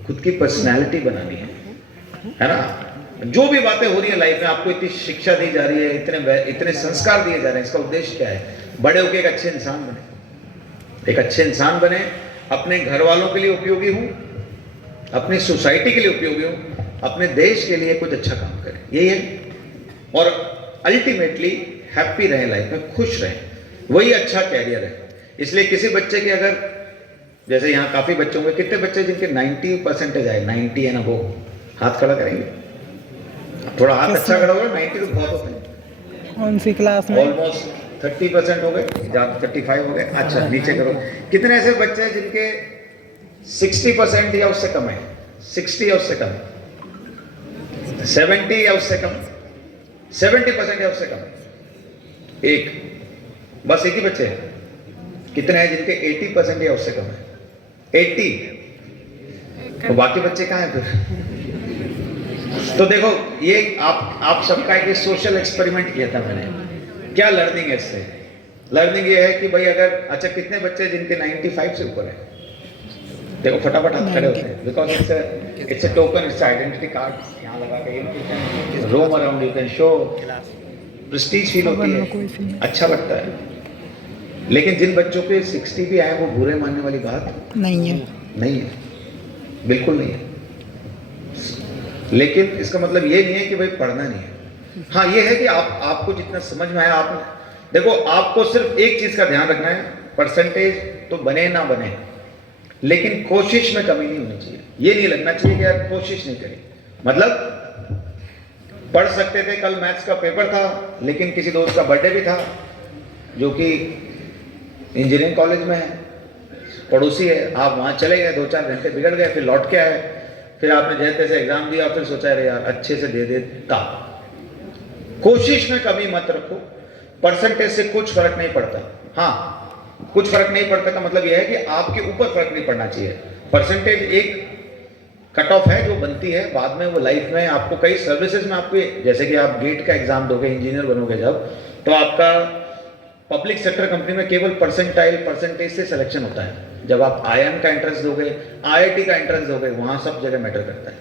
खुद की पर्सनैलिटी बनानी है ना। जो भी बातें हो रही है लाइफ में, आपको इतनी शिक्षा दी जा रही है, इतने संस्कार दिए जा रहे हैं, इसका उद्देश्य क्या है? बड़े होकर एक अच्छे इंसान बने, एक अच्छे इंसान बने, अपने घर वालों के लिए उपयोगी हूँ, अपनी सोसाइटी के लिए उपयोगी हूँ, अपने देश के लिए कुछ अच्छा काम करें, यही है। और अल्टीमेटली हैप्पी रहें, लाइफ में खुश रहें, वही अच्छा कैरियर है। इसलिए किसी बच्चे के अगर, जैसे यहाँ काफ़ी बच्चे होंगे, कितने बच्चे जिनके 90% आए, 90 है ना, वो हाथ खड़ा करेंगे? थोड़ा हाथ अच्छा खड़ा होगा, 90 तो बहुत होते हैं। कौन सी क्लास में? ऑलमोस्ट 30% हो गए, जहाँ 35 हो गए। अच्छा नीचे करो, कितने ऐसे बच्चे हैं जिनके 60% या उससे कम है, 60 या उससे कम, 70 या उससे कम, 70% या उससे कम? एक, बस एक ही बच्चे हैं। कितने हैं जिनके 80% या उससे कम है? 80। तो बाकी बच्चे कहाँ हैं फिर? तो देखो, ये आप सबका एक सोशल एक्सपेरिमेंट किया था मैंने। क्या लर्निंग है इससे? लर्निंग ये है कि भाई अगर, अच्छा कितने बच्चे जिनके 95 से ऊपर है? देखो फटाफट हाथ खड़े होते हैं, because it's a token, it's identity card. यहाँ लगा के roam around, you can show, Prestige feel होती है, अच्छा लगता है। लेकिन जिन बच्चों के 60 भी आए, वो बुरे मानने वाली बात नहीं है, बिल्कुल नहीं है। लेकिन इसका मतलब ये नहीं है कि भाई पढ़ना नहीं है। हाँ, ये है कि आपको जितना समझ में आया, आप देखो, आपको सिर्फ एक चीज का ध्यान रखना है, परसेंटेज तो बने ना बने, लेकिन कोशिश में कमी नहीं होनी चाहिए। ये नहीं लगना चाहिए कि यार कोशिश नहीं करी, मतलब पढ़ सकते थे, कल मैथ्स का पेपर था, लेकिन किसी दोस्त का बर्थडे भी था जो कि इंजीनियरिंग कॉलेज में है, पड़ोसी है, आप वहाँ चले गए, 2-4 घंटे बिगड़ गए, फिर लौट के आए, फिर आपने जैसे तैसे एग्जाम दिया, फिर सोचा अरे यार अच्छे से दे देता। कोशिश में कमी मत रखो, परसेंटेज से कुछ फर्क नहीं पड़ता। हाँ, कुछ फर्क नहीं पड़ता का मतलब यह है कि आपके ऊपर फर्क नहीं पड़ना चाहिए। परसेंटेज एक कट ऑफ है जो बनती है, बाद में वो लाइफ में आपको कई सर्विसेज में आपको, जैसे कि आप गेट का एग्जाम दोगे, इंजीनियर बनोगे जब, तो आपका पब्लिक सेक्टर कंपनी में केवल परसेंटेज से सिलेक्शन होता है। जब आप IIM का एंट्रेंस दोगे, IIT का एंट्रेंस दोगे, वहाँ सब जगह मैटर करता है।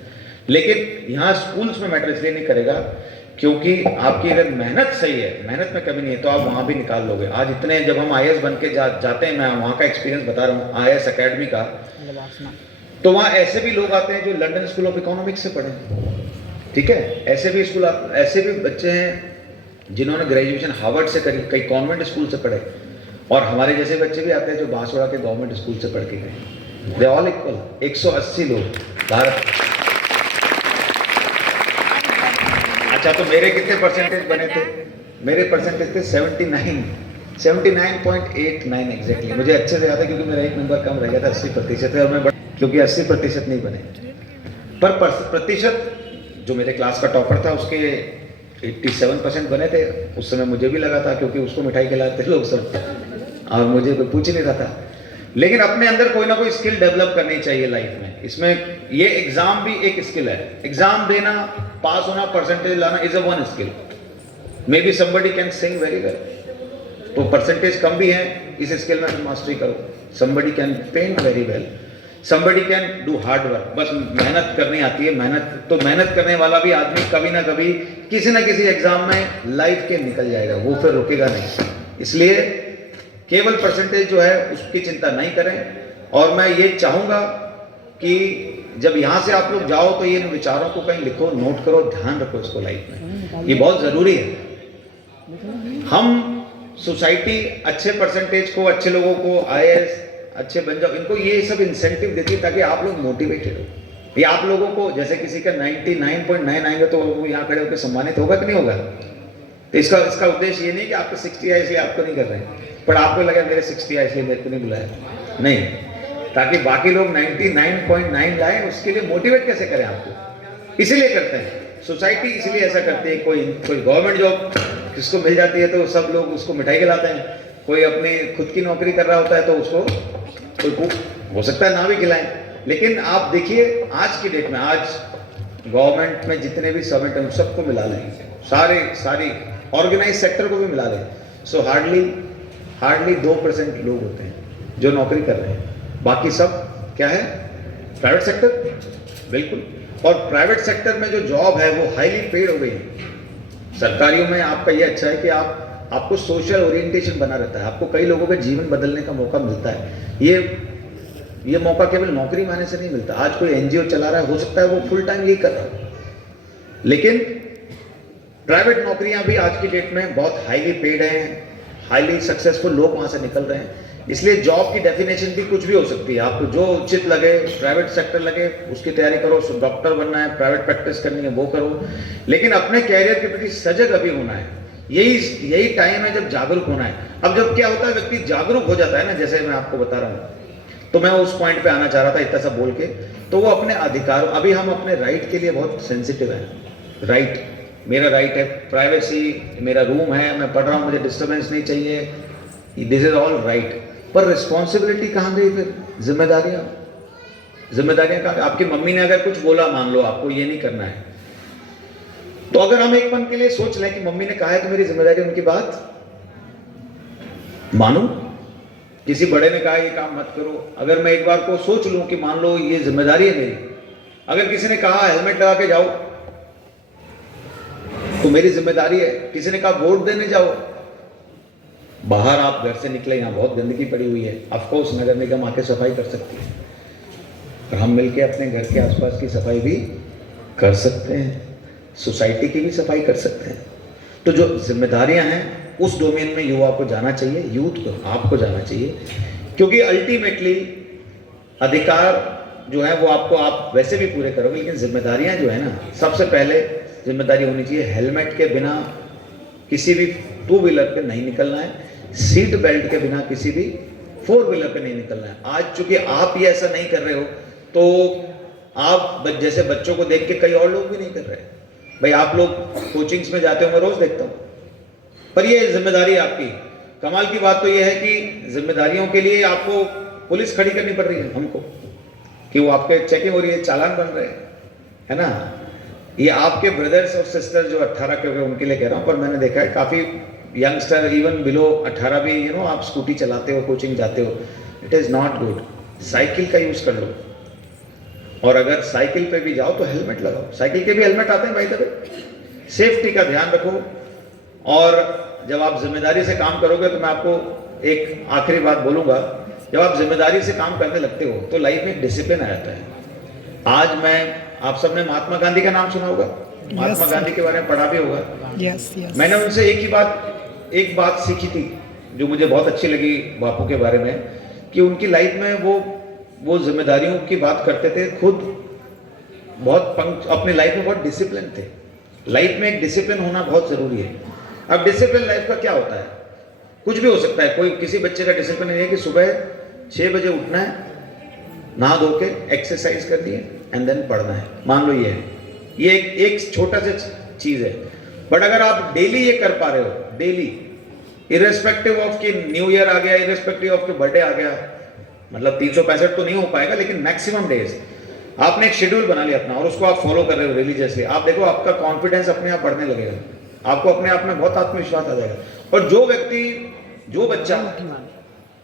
लेकिन यहाँ स्कूल्स में मैटर इसलिए नहीं करेगा क्योंकि आपकी अगर मेहनत सही है, मेहनत में कमी नहीं है, तो आप वहाँ भी निकाल लोगे। आज इतने जब हम IAS बन के जाते हैं, मैं वहाँ का एक्सपीरियंस बता रहा हूँ IAS अकेडमी का, तो वहाँ ऐसे भी लोग आते हैं जो लंदन स्कूल ऑफ इकोनॉमिक्स से पढ़े, ठीक है, ऐसे भी बच्चे हैं जिन्होंने ग्रेजुएशन हार्वर्ड से करी, कई कॉन्वेंट स्कूल से पढ़े, और हमारे जैसे बच्चे भी आते हैं जो बांसवाड़ा के गवर्नमेंट स्कूल से पढ़ के गए। दे ऑल इक्वल, 180 लोग भारत। अच्छा, तो मेरे कितने परसेंटेज बने थे? मेरे परसेंटेज थे 79.89 एग्जैक्टली। मुझे अच्छे से याद है क्योंकि मेरा एक नंबर कम रह गया था, 80% है, और मैं क्योंकि 80% नहीं बने, पर प्रतिशत जो मेरे क्लास का टॉपर था उसके 87% बने थे। उस समय मुझे भी लगा था क्योंकि उसको मिठाई खिलाते लोग सब, और मुझे कोई पूछ नहीं रहा था। लेकिन अपने अंदर कोई ना कोई स्किल डेवलप करनी चाहिए लाइफ में। इसमें ये एग्जाम भी एक स्किल है, एग्जाम देना, पास होना, परसेंटेज लाना is a one skill. Maybe somebody can sing very well, तो परसेंटेज कम भी है, इस स्किल में तुम मास्टरी करो। Somebody can paint very well, somebody can do hard work, बस मेहनत करनी आती है। मेहनत करने वाला भी आदमी कभी ना कभी किसी ना किसी एग्जाम में लाइफ के निकल जाएगा, वो फिर रुकेगा नहीं। इसलिए केवल परसेंटेज जो है उसकी चिंता नहीं करें। और मैं ये चाहूंगा कि जब यहाँ से आप लोग जाओ तो ये इन विचारों को कहीं लिखो, नोट करो, ध्यान रखो इसको लाइफ में, ये बहुत जरूरी है। हम सोसाइटी अच्छे परसेंटेज को, अच्छे लोगों को IAS अच्छे बन जाओ, इनको ये सब इंसेंटिव देती है ताकि आप लोग मोटिवेटेड हो। ये आप लोगों को, जैसे किसी का 99.9 आएंगे तो वो यहाँ खड़े होकर सम्मानित होगा कि नहीं होगा? तो इसका उद्देश्य ये नहीं कि आपको 60 आए इसलिए आपको नहीं कर रहे हैं, पर आपको लगा मेरे 60 आए इसलिए मेरे को नहीं बुलाया, नहीं, ताकि बाकी लोग 99.9 लाए, उसके लिए मोटिवेट कैसे करें आपको, इसीलिए करते हैं। सोसाइटी इसलिए ऐसा करती है। कोई गवर्नमेंट जॉब जिसको मिल जाती है तो सब लोग उसको मिठाई खिलाते हैं, कोई अपनी खुद की नौकरी कर रहा होता है तो उसको कोई हो सकता है ना भी खिलाएं। लेकिन आप देखिए आज की डेट में, आज गवर्नमेंट में जितने भी सर्वेंट हैं सबको मिला लें, सारी ऑर्गेनाइज सेक्टर को भी मिला लें, सो हार्डली 2% लोग होते हैं जो नौकरी कर रहे हैं, बाकी सब क्या है? प्राइवेट सेक्टर, बिल्कुल। और प्राइवेट सेक्टर में जो जॉब है वो हाईली पेड हो गई है। सरकारियों में आपका ये अच्छा है कि आपको सोशल ओरिएंटेशन बना रहता है, आपको कई लोगों के जीवन बदलने का मौका मिलता है। ये मौका केवल नौकरी माने से नहीं मिलता। आज कोई NGO चला रहा है, हो सकता है वो फुल टाइम यही कर रहा है, लेकिन प्राइवेट नौकरियां भी आज की डेट में बहुत हाईली पेड हैं, हाईली सक्सेसफुल लोग वहां से निकल रहे हैं। इसलिए जॉब की डेफिनेशन भी कुछ भी हो सकती है, आपको जो उचित लगे, प्राइवेट सेक्टर लगे उसकी तैयारी करो, डॉक्टर बनना है, प्राइवेट प्रैक्टिस करनी है वो करो, लेकिन अपने कैरियर के प्रति सजग अभी होना है। यही टाइम है जब जागरूक होना है। अब जब क्या होता है, व्यक्ति जागरूक हो जाता है ना, जैसे मैं आपको बता रहा हूँ, तो मैं उस पॉइंट पे आना चाह रहा था इतना सा बोल के, तो वो अपने अधिकार, अभी हम अपने राइट के लिए बहुत सेंसिटिव हैं। राइट, मेरा राइट है प्राइवेसी, मेरा रूम है, मैं पढ़ रहा हूँ, मुझे डिस्टर्बेंस नहीं चाहिए, दिस इज ऑल राइट। पर रिस्पॉन्सिबिलिटी कहाँ गई फिर? जिम्मेदारियां कहाँ? आपकी मम्मी ने अगर कुछ बोला, मान लो आपको ये नहीं करना है, तो अगर हम एक पल के लिए सोच लें कि मम्मी ने कहा है तो मेरी जिम्मेदारी उनकी बात मानूं। किसी बड़े ने कहा ये काम मत करो, अगर मैं एक बार को सोच लूं कि मान लो ये जिम्मेदारी है मेरी, अगर किसी ने कहा हेलमेट लगा के जाओ तो मेरी जिम्मेदारी है। किसी ने कहा वोट देने जाओ, बाहर आप घर से निकले, यहाँ बहुत गंदगी पड़ी हुई है, ऑफकोर्स नगर निगम आके सफाई कर सकती है, और हम मिलके अपने घर के आसपास की सफाई भी कर सकते हैं, सोसाइटी की भी सफाई कर सकते हैं। तो जो जिम्मेदारियां हैं उस डोमेन में युवा को जाना चाहिए, यूथ को, आपको जाना चाहिए, क्योंकि अल्टीमेटली अधिकार जो है वो आप वैसे भी पूरे करोगे, लेकिन जिम्मेदारियां जो है ना, सबसे पहले जिम्मेदारी होनी चाहिए हेलमेट के बिना किसी भी 2 व्हीलर पे नहीं निकलना है, सीट बेल्ट के बिना किसी भी 4 व्हीलर पे नहीं निकलना है। आज चूंकि आप ये ऐसा नहीं कर रहे हो तो आप जैसे बच्चों को देख के कई और लोग भी नहीं कर रहे। भाई आप लोग कोचिंग्स में जाते हो, मैं रोज देखता हूँ, पर ये जिम्मेदारी आपकी। कमाल की बात तो ये है कि जिम्मेदारियों के लिए आपको पुलिस खड़ी करनी पड़ रही है हमको, कि वो आपके चेकिंग हो रही है, चालान बन रहे हैं, है ना। ये आपके ब्रदर्स और सिस्टर जो 18 के हो गए उनके लिए कह रहा हूँ, पर मैंने देखा है काफ़ी यंगस्टर इवन बिलो 18 भी आप स्कूटी चलाते हो, कोचिंग जाते हो, it is not good. Cycle का यूज़ कर लो, और अगर साइकिल पे भी जाओ तो हेलमेट लगाओ। साइकिल के भी हेलमेट आते हैं भाई साहब। सेफ्टी का ध्यान रखो, और जब आप जिम्मेदारी से काम करोगे तो मैं आपको एक आखिरी बात बोलूंगा, जब आप जिम्मेदारी से काम करने लगते हो तो लाइफ में डिसिप्लिन आ जाता है। आज मैं, आप सबने महात्मा गांधी का नाम सुना होगा, महात्मा गांधी के बारे में पढ़ा भी होगा। यस मैंने उनसे एक बात सीखी थी जो मुझे बहुत अच्छी लगी बापू के बारे में, कि उनकी लाइफ में वो जिम्मेदारियों की बात करते थे, खुद बहुत अपनी लाइफ में बहुत डिसिप्लिन थे। लाइफ में एक डिसिप्लिन होना बहुत जरूरी है। अब डिसिप्लिन लाइफ का क्या होता है, कुछ भी हो सकता है। कोई किसी बच्चे का डिसिप्लिन ये है कि सुबह 6 बजे उठना है, नहा धो के एक्सरसाइज करनी है एंड देन पढ़ना है। मान लो ये एक छोटा सा चीज है, बट अगर आप डेली ये कर पा रहे हो, डेली, इरेस्पेक्टिव ऑफ कि न्यू ईयर आ गया, इरेस्पेक्टिव ऑफ कि बर्थडे आ गया, मतलब 365 तो नहीं हो पाएगा, लेकिन मैक्सिमम डेज आपने एक शेड्यूल बना लिया अपना और उसको आप फॉलो कर रहे हो रिलीजियसली, आप देखो आपका कॉन्फिडेंस अपने आप बढ़ने लगेगा, आपको अपने आप में बहुत आत्मविश्वास आ जाएगा। और जो बच्चा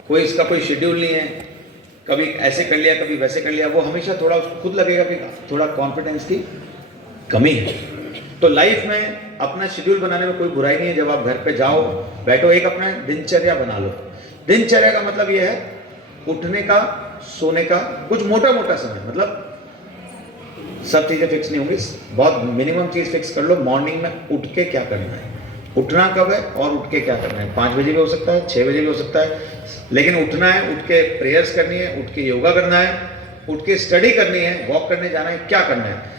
कोई इसका कोई शेड्यूल नहीं है, कभी ऐसे कर लिया कभी वैसे कर लिया, वो हमेशा थोड़ा उसको खुद लगेगा कि थोड़ा कॉन्फिडेंस की कमी है। तो लाइफ में अपना शेड्यूल बनाने में कोई बुराई नहीं है। जब आप घर पे जाओ बैठो, एक अपना दिनचर्या बना लो। दिनचर्या का मतलब ये है उठने का, सोने का, कुछ मोटा मोटा समय, मतलब सब चीजें फिक्स नहीं होंगी, बहुत मिनिमम चीज फिक्स कर लो। मॉर्निंग में उठ के क्या करना है, उठना कब है और उठ के क्या करना है। 5 बजे भी हो सकता है, 6 बजे भी हो सकता है, लेकिन उठना है, उठ के प्रेयर्स करनी है, उठ के योगा करना है, उठ के स्टडी करनी है, वॉक करने जाना है, क्या करना है।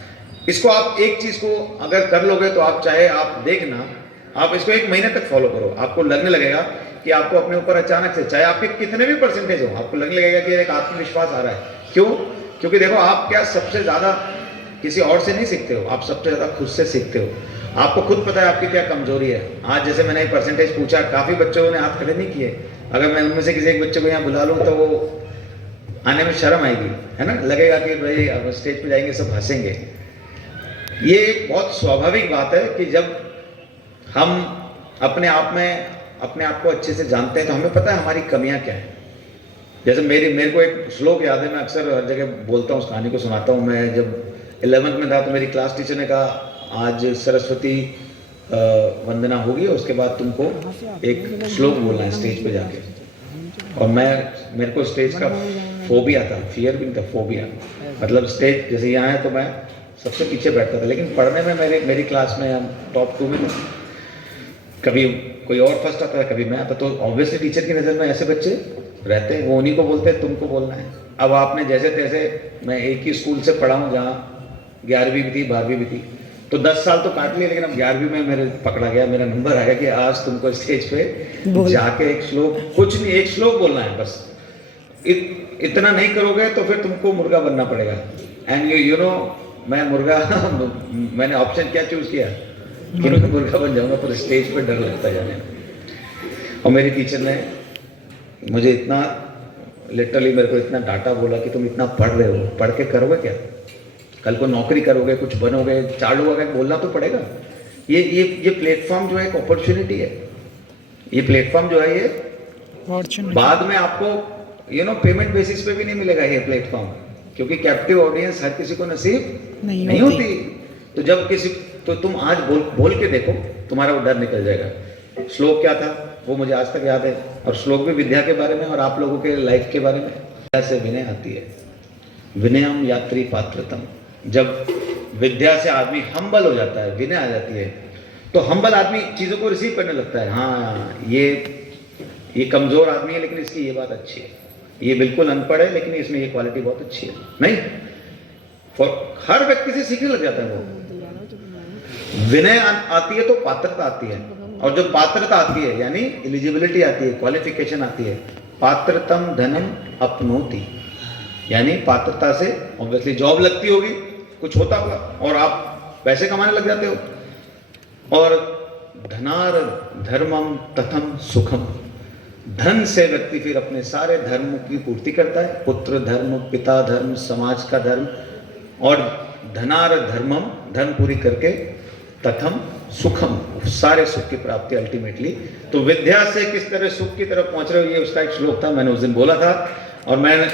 इसको आप एक चीज को अगर कर लोगे तो आप चाहे आप देखना, आप इसको 1 महीने तक फॉलो करो, आपको लगने लगेगा कि आपको अपने ऊपर अचानक से, चाहे आपके कितने भी परसेंटेज हो, आपको लगने लगेगा कि एक आत्मविश्वास आ रहा है। क्यों? क्योंकि देखो आप क्या सबसे ज्यादा किसी और से नहीं सीखते हो, आप सबसे ज्यादा खुद से सीखते हो। आपको खुद पता है आपकी क्या कमजोरी है। आज जैसे मैंने एक परसेंटेज पूछा, काफी बच्चों ने हाथ खड़े नहीं किए। अगर मैं उनमें से किसी एक बच्चे को यहाँ बुला लूँ तो वो आने में शर्म आएगी, है ना, लगेगा कि भाई अब स्टेज पे जाएंगे सब हंसेंगे। ये एक बहुत स्वाभाविक बात है कि जब हम अपने आप को अच्छे से जानते हैं तो हमें पता है हमारी कमियां क्या है। जैसे मेरे को एक श्लोक याद है, मैं अक्सर हर जगह बोलता हूँ, उस कहानी को सुनाता हूँ। मैं जब 11th में था तो मेरी क्लास टीचर ने कहा आज सरस्वती वंदना होगी, उसके बाद तुमको एक श्लोक बोलना है स्टेज पे जाके। और मेरे को स्टेज का फोबिया था, फियर भी नहीं था, फोबिया। मतलब स्टेज जैसे यहाँ है तो मैं सबसे पीछे बैठता था, लेकिन पढ़ने में मेरी क्लास में हम टॉप 2 में थे। कभी कोई और फर्स्ट आता है, कभी मैं आता, तो ऑब्वियसली टीचर की नज़र में ऐसे बच्चे रहते हैं, वो उन्हीं को बोलते हैं तुमको बोलना है। अब आपने जैसे तैसे, मैं एक ही स्कूल से पढ़ा हूँ जहाँ 11वीं भी थी 12वीं भी थी, तो 10 साल तो काट लिए, लेकिन अब 11वीं में मेरे पकड़ा गया, मेरा नंबर आया कि आज तुमको स्टेज पे जाके एक श्लोक, कुछ नहीं, एक श्लोक बोलना है बस। इतना नहीं करोगे तो फिर तुमको मुर्गा बनना पड़ेगा। एंड यू नो मैं मुर्गा मैंने ऑप्शन क्या चूज किया कि मैं मुर्गा बन जाऊंगा, पर स्टेज पे डर लगता है जाने में। और मेरी टीचर ने मुझे इतना लिटरली मेरे को इतना डांटा, बोला कि तुम इतना पढ़ रहे हो, पढ़ के करोगे क्या, कल को नौकरी करोगे, कुछ बनोगे, 4 लोग आगे बोलना तो पड़ेगा। ये प्लेटफॉर्म जो है एक अपॉर्चुनिटी है। ये प्लेटफॉर्म जो है ये बाद में आपको पेमेंट बेसिस पे भी नहीं मिलेगा ये प्लेटफॉर्म, क्योंकि कैप्टिव ऑडियंस हर किसी को नसीब नहीं होती। तो जब तो तुम आज बोल के देखो, तुम्हारा वो डर निकल जाएगा। श्लोक क्या था वो मुझे आज तक याद है, और श्लोक भी विद्या के बारे में और आप लोगों के लाइफ के बारे में। ऐसे विनय आती है, विनयम यात्री पात्रतम। जब विद्या से आदमी हम्बल हो जाता है, विनय आ जाती है, तो हम्बल आदमी चीज़ों को रिसीव करने लगता है। हाँ, ये कमज़ोर आदमी है लेकिन इसकी ये बात अच्छी है, ये बिल्कुल अनपढ़ है लेकिन इसमें ये क्वालिटी बहुत अच्छी है। नहीं, हर व्यक्ति से सीखने लग जाता है वो। विनय आती है तो पात्रता आती है, और जब पात्रता आती है यानी एलिजिबिलिटी आती है, क्वालिफिकेशन आती है। पात्रतम धनम अपनोति, यानी पात्रता से ऑब्वियसली जॉब लगती होगी, कुछ होता होगा और आप पैसे कमाने लग जाते हो। और धनार धर्मम तथम सुखम, धन से व्यक्ति फिर अपने सारे धर्म की पूर्ति करता है, पुत्र धर्म, पिता धर्म, समाज का धर्म, और धनार धर्मम, धन पूरी करके तथम सुखम, सारे सुख की प्राप्ति अल्टीमेटली। तो विद्या से किस तरह सुख की तरफ पहुंच रहे हो, ये उसका एक श्लोक था, मैंने उस दिन बोला था। और मैंने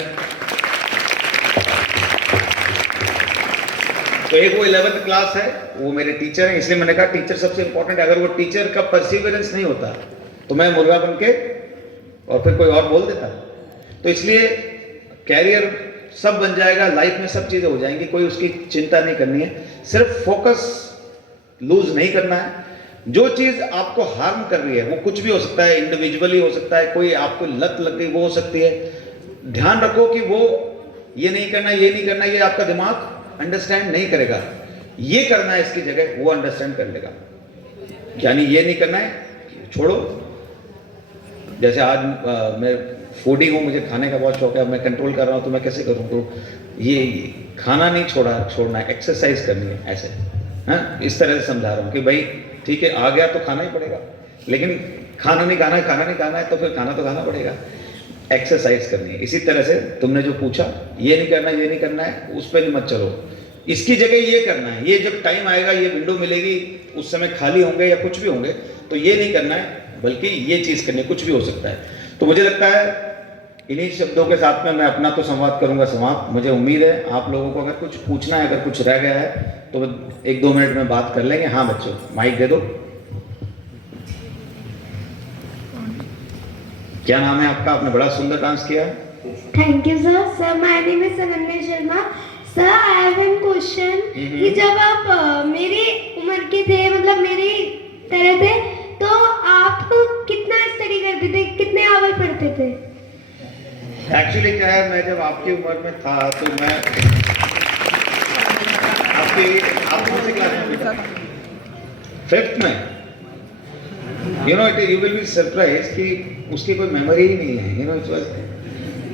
तो एक वो 11th क्लास है, वो मेरे टीचर हैं, इसलिए मैंने कहा टीचर सबसे इंपॉर्टेंट है। अगर वो टीचर का परसिवियरेंस नहीं होता तो मैं मुर्गा बन के और फिर कोई और बोल देता। तो इसलिए कैरियर सब बन जाएगा, लाइफ में सब चीजें हो जाएंगी, कोई उसकी चिंता नहीं करनी है, सिर्फ फोकस लूज नहीं करना है। जो चीज आपको हार्म कर रही है, वो कुछ भी हो सकता है, इंडिविजुअली हो सकता है, कोई आपको लत लग गई वो हो सकती है, ध्यान रखो कि वो ये नहीं करना, ये नहीं करना, ये आपका दिमाग अंडरस्टैंड नहीं करेगा। ये करना है इसकी जगह वो अंडरस्टैंड कर लेगा। यानी ये नहीं करना है, छोड़ो। जैसे आज मैं फूडी हूँ, मुझे खाने का बहुत शौक है, मैं कंट्रोल कर रहा हूँ, तो मैं कैसे करूँ? तो ये खाना नहीं छोड़ना है, एक्सरसाइज करनी है, ऐसे हाँ, इस तरह से समझा रहा हूँ कि भाई ठीक है, आ गया तो खाना ही पड़ेगा, लेकिन खाना नहीं खाना है तो फिर खाना तो खाना पड़ेगा। एक्सरसाइज करनी है। इसी तरह से तुमने जो पूछा, ये नहीं करना, ये नहीं करना है, उस पर नहीं मत चलो, इसकी जगह ये करना है। ये जब टाइम आएगा, ये विंडो मिलेगी, उस समय खाली होंगे या कुछ भी होंगे, तो ये नहीं करना है, बल्कि ये चीज़ करनी है, कुछ भी हो सकता है। तो मुझे लगता है इन्हीं शब्दों के साथ में मैं अपना तो संवाद करूंगा समाप्त। मुझे उम्मीद है आप लोगों को अगर कुछ पूछना है, अगर कुछ रह गया है तो 1-2 मिनट में बात कर लेंगे। हाँ बच्चों, माइक दे दो। क्या नाम है आपका? आपने बड़ा सुंदर डांस किया है। Thank you sir. Sir, my name is Ananya Sharma. Sir, I have one question. कि जब आप मेरी उम्र के थे, मतलब मेरी तरह थे, तो आप कितना स्टडी करते थे, कितने आवर पढ़ते थे? एक्चुअली क्या है, मैं जब आपकी उम्र में था तो मैं आप कौन सी क्लास में बेटा? 5th में। You know it you will be surprise कि उसकी कोई मेमोरी ही नहीं है। यू नो इट वाज,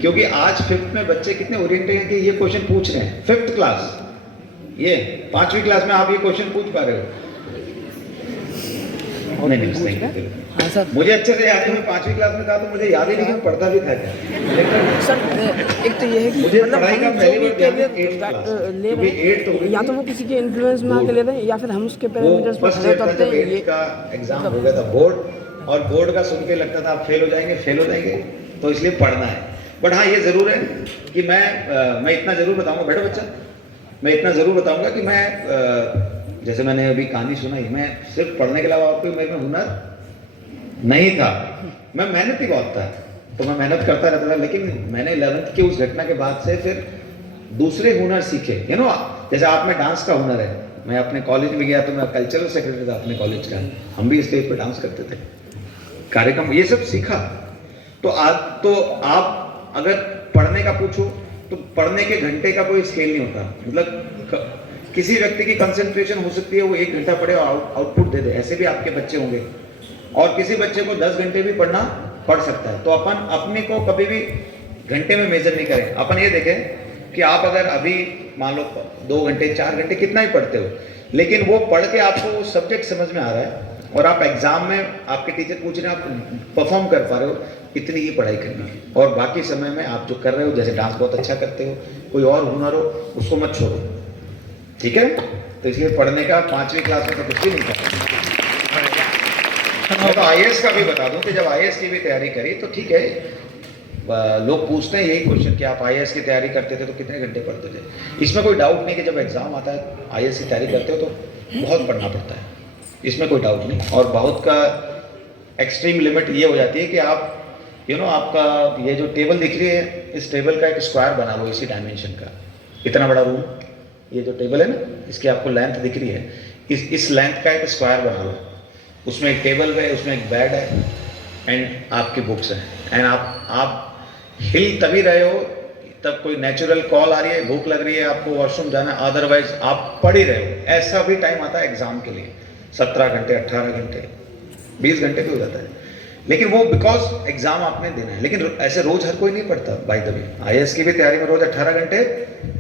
क्योंकि आज 5th में बच्चे कितने ओरिएंटेड हैं कि ये क्वेश्चन पूछ रहे हैं। 5th क्लास, ये 5वीं क्लास में आप ये क्वेश्चन पूछ पा रहे हो? नहीं, मुझे अच्छे से याद है, मैं 5वीं क्लास में था तो मुझे याद ही नहीं कि पढ़ता भी था क्या। सर एक तो ये है कि मुझे मतलब पढ़ाई का हम पहली जो भी बार ध्यान कैरियर 8th क्लास, ले रहे हैं, या तो वो किसी के इन्फ्लुएंस में आके ले रहे हैं, या फिर हम उसके पैरामीटर्स पर खड़े उतरते हैं। ये का एग्जाम हो गया था बोर्ड, और बोर्ड का सुन के लगता था आप फेल हो जाएंगे, तो इसलिए पढ़ना है। बट हाँ, ये जरूर है कि मैं इतना जरूर बताऊंगा, बैठो बच्चा, मैं इतना जरूर बताऊंगा कि मैं जैसे मैंने अभी कहानी सुनाई, मैं सिर्फ पढ़ने के अलावा कोई मेरे में हुनर नहीं था। मैं मेहनती बहुत था, तो मैं मेहनत करता रहता था, लेकिन मैंने 11th की उस घटना के बाद से फिर दूसरे हुनर सीखे। यू नो, जैसे आप में डांस का हुनर है, मैं अपने कॉलेज में गया तो मैं कल्चरल सेक्रेटरी था अपने कॉलेज का, हम भी स्टेज पे डांस करते थे, कार्यक्रम, ये सब सीखा। तो आप अगर पढ़ने का पूछो तो पढ़ने के घंटे का कोई स्केल नहीं होता। मतलब किसी व्यक्ति की कंसंट्रेशन हो सकती है वो 1 घंटा पढ़े और आउटपुट दे दे, ऐसे भी आपके बच्चे होंगे, और किसी बच्चे को 10 घंटे भी पढ़ सकता है। तो अपन अपने को कभी भी घंटे में मेजर नहीं करें। अपन ये देखें कि आप अगर अभी मान लो 2 घंटे 4 घंटे कितना ही पढ़ते हो, लेकिन वो पढ़ के आपको सब्जेक्ट समझ में आ रहा है और आप एग्जाम में आपके टीचर पूछ रहे हैं, आप परफॉर्म कर पा रहे हो, इतनी ही पढ़ाई करनी है। और बाकी समय में आप जो कर रहे हो, जैसे डांस बहुत अच्छा करते हो, कोई और हुनर हो, उसको मत छोड़ो, ठीक है? तो इसलिए पढ़ने का 5वीं क्लास में तो कुछ भी नहीं करना। मैं तो IAS का भी बता दूं कि जब IAS की भी तैयारी करी तो ठीक है, लोग पूछते हैं यही क्वेश्चन कि आप IAS की तैयारी करते थे तो कितने घंटे पढ़ते थे। इसमें कोई डाउट नहीं कि जब एग्जाम आता है IAS की तैयारी करते हो तो बहुत पढ़ना पड़ता है, इसमें कोई डाउट नहीं। और बहुत का एक्सट्रीम लिमिट ये हो जाती है कि आप आपका ये जो टेबल दिख रही है, इस टेबल का एक स्क्वायर बना लो इसी डायमेंशन का, इतना बड़ा रूम, ये जो टेबल है ना, इसकी आपको लेंथ दिख रही है, इस लेंथ का एक स्क्वायर बना लो, उसमें एक टेबल है, उसमें एक बेड है एंड आपकी बुक्स हैं, एंड आप हिल तभी रहे हो तब कोई नेचुरल कॉल आ रही है, भूख लग रही है, आपको वॉशरूम जाना है, अदरवाइज आप पढ़ ही रहे हो। ऐसा भी टाइम आता है एग्जाम के लिए, 17 घंटे 18 घंटे 20 घंटे भी हो जाता है, लेकिन वो बिकॉज एग्जाम आपने देना है। लेकिन ऐसे रोज हर कोई नहीं पढ़ता। बाय द वे IAS की भी तैयारी में रोज 18 घंटे,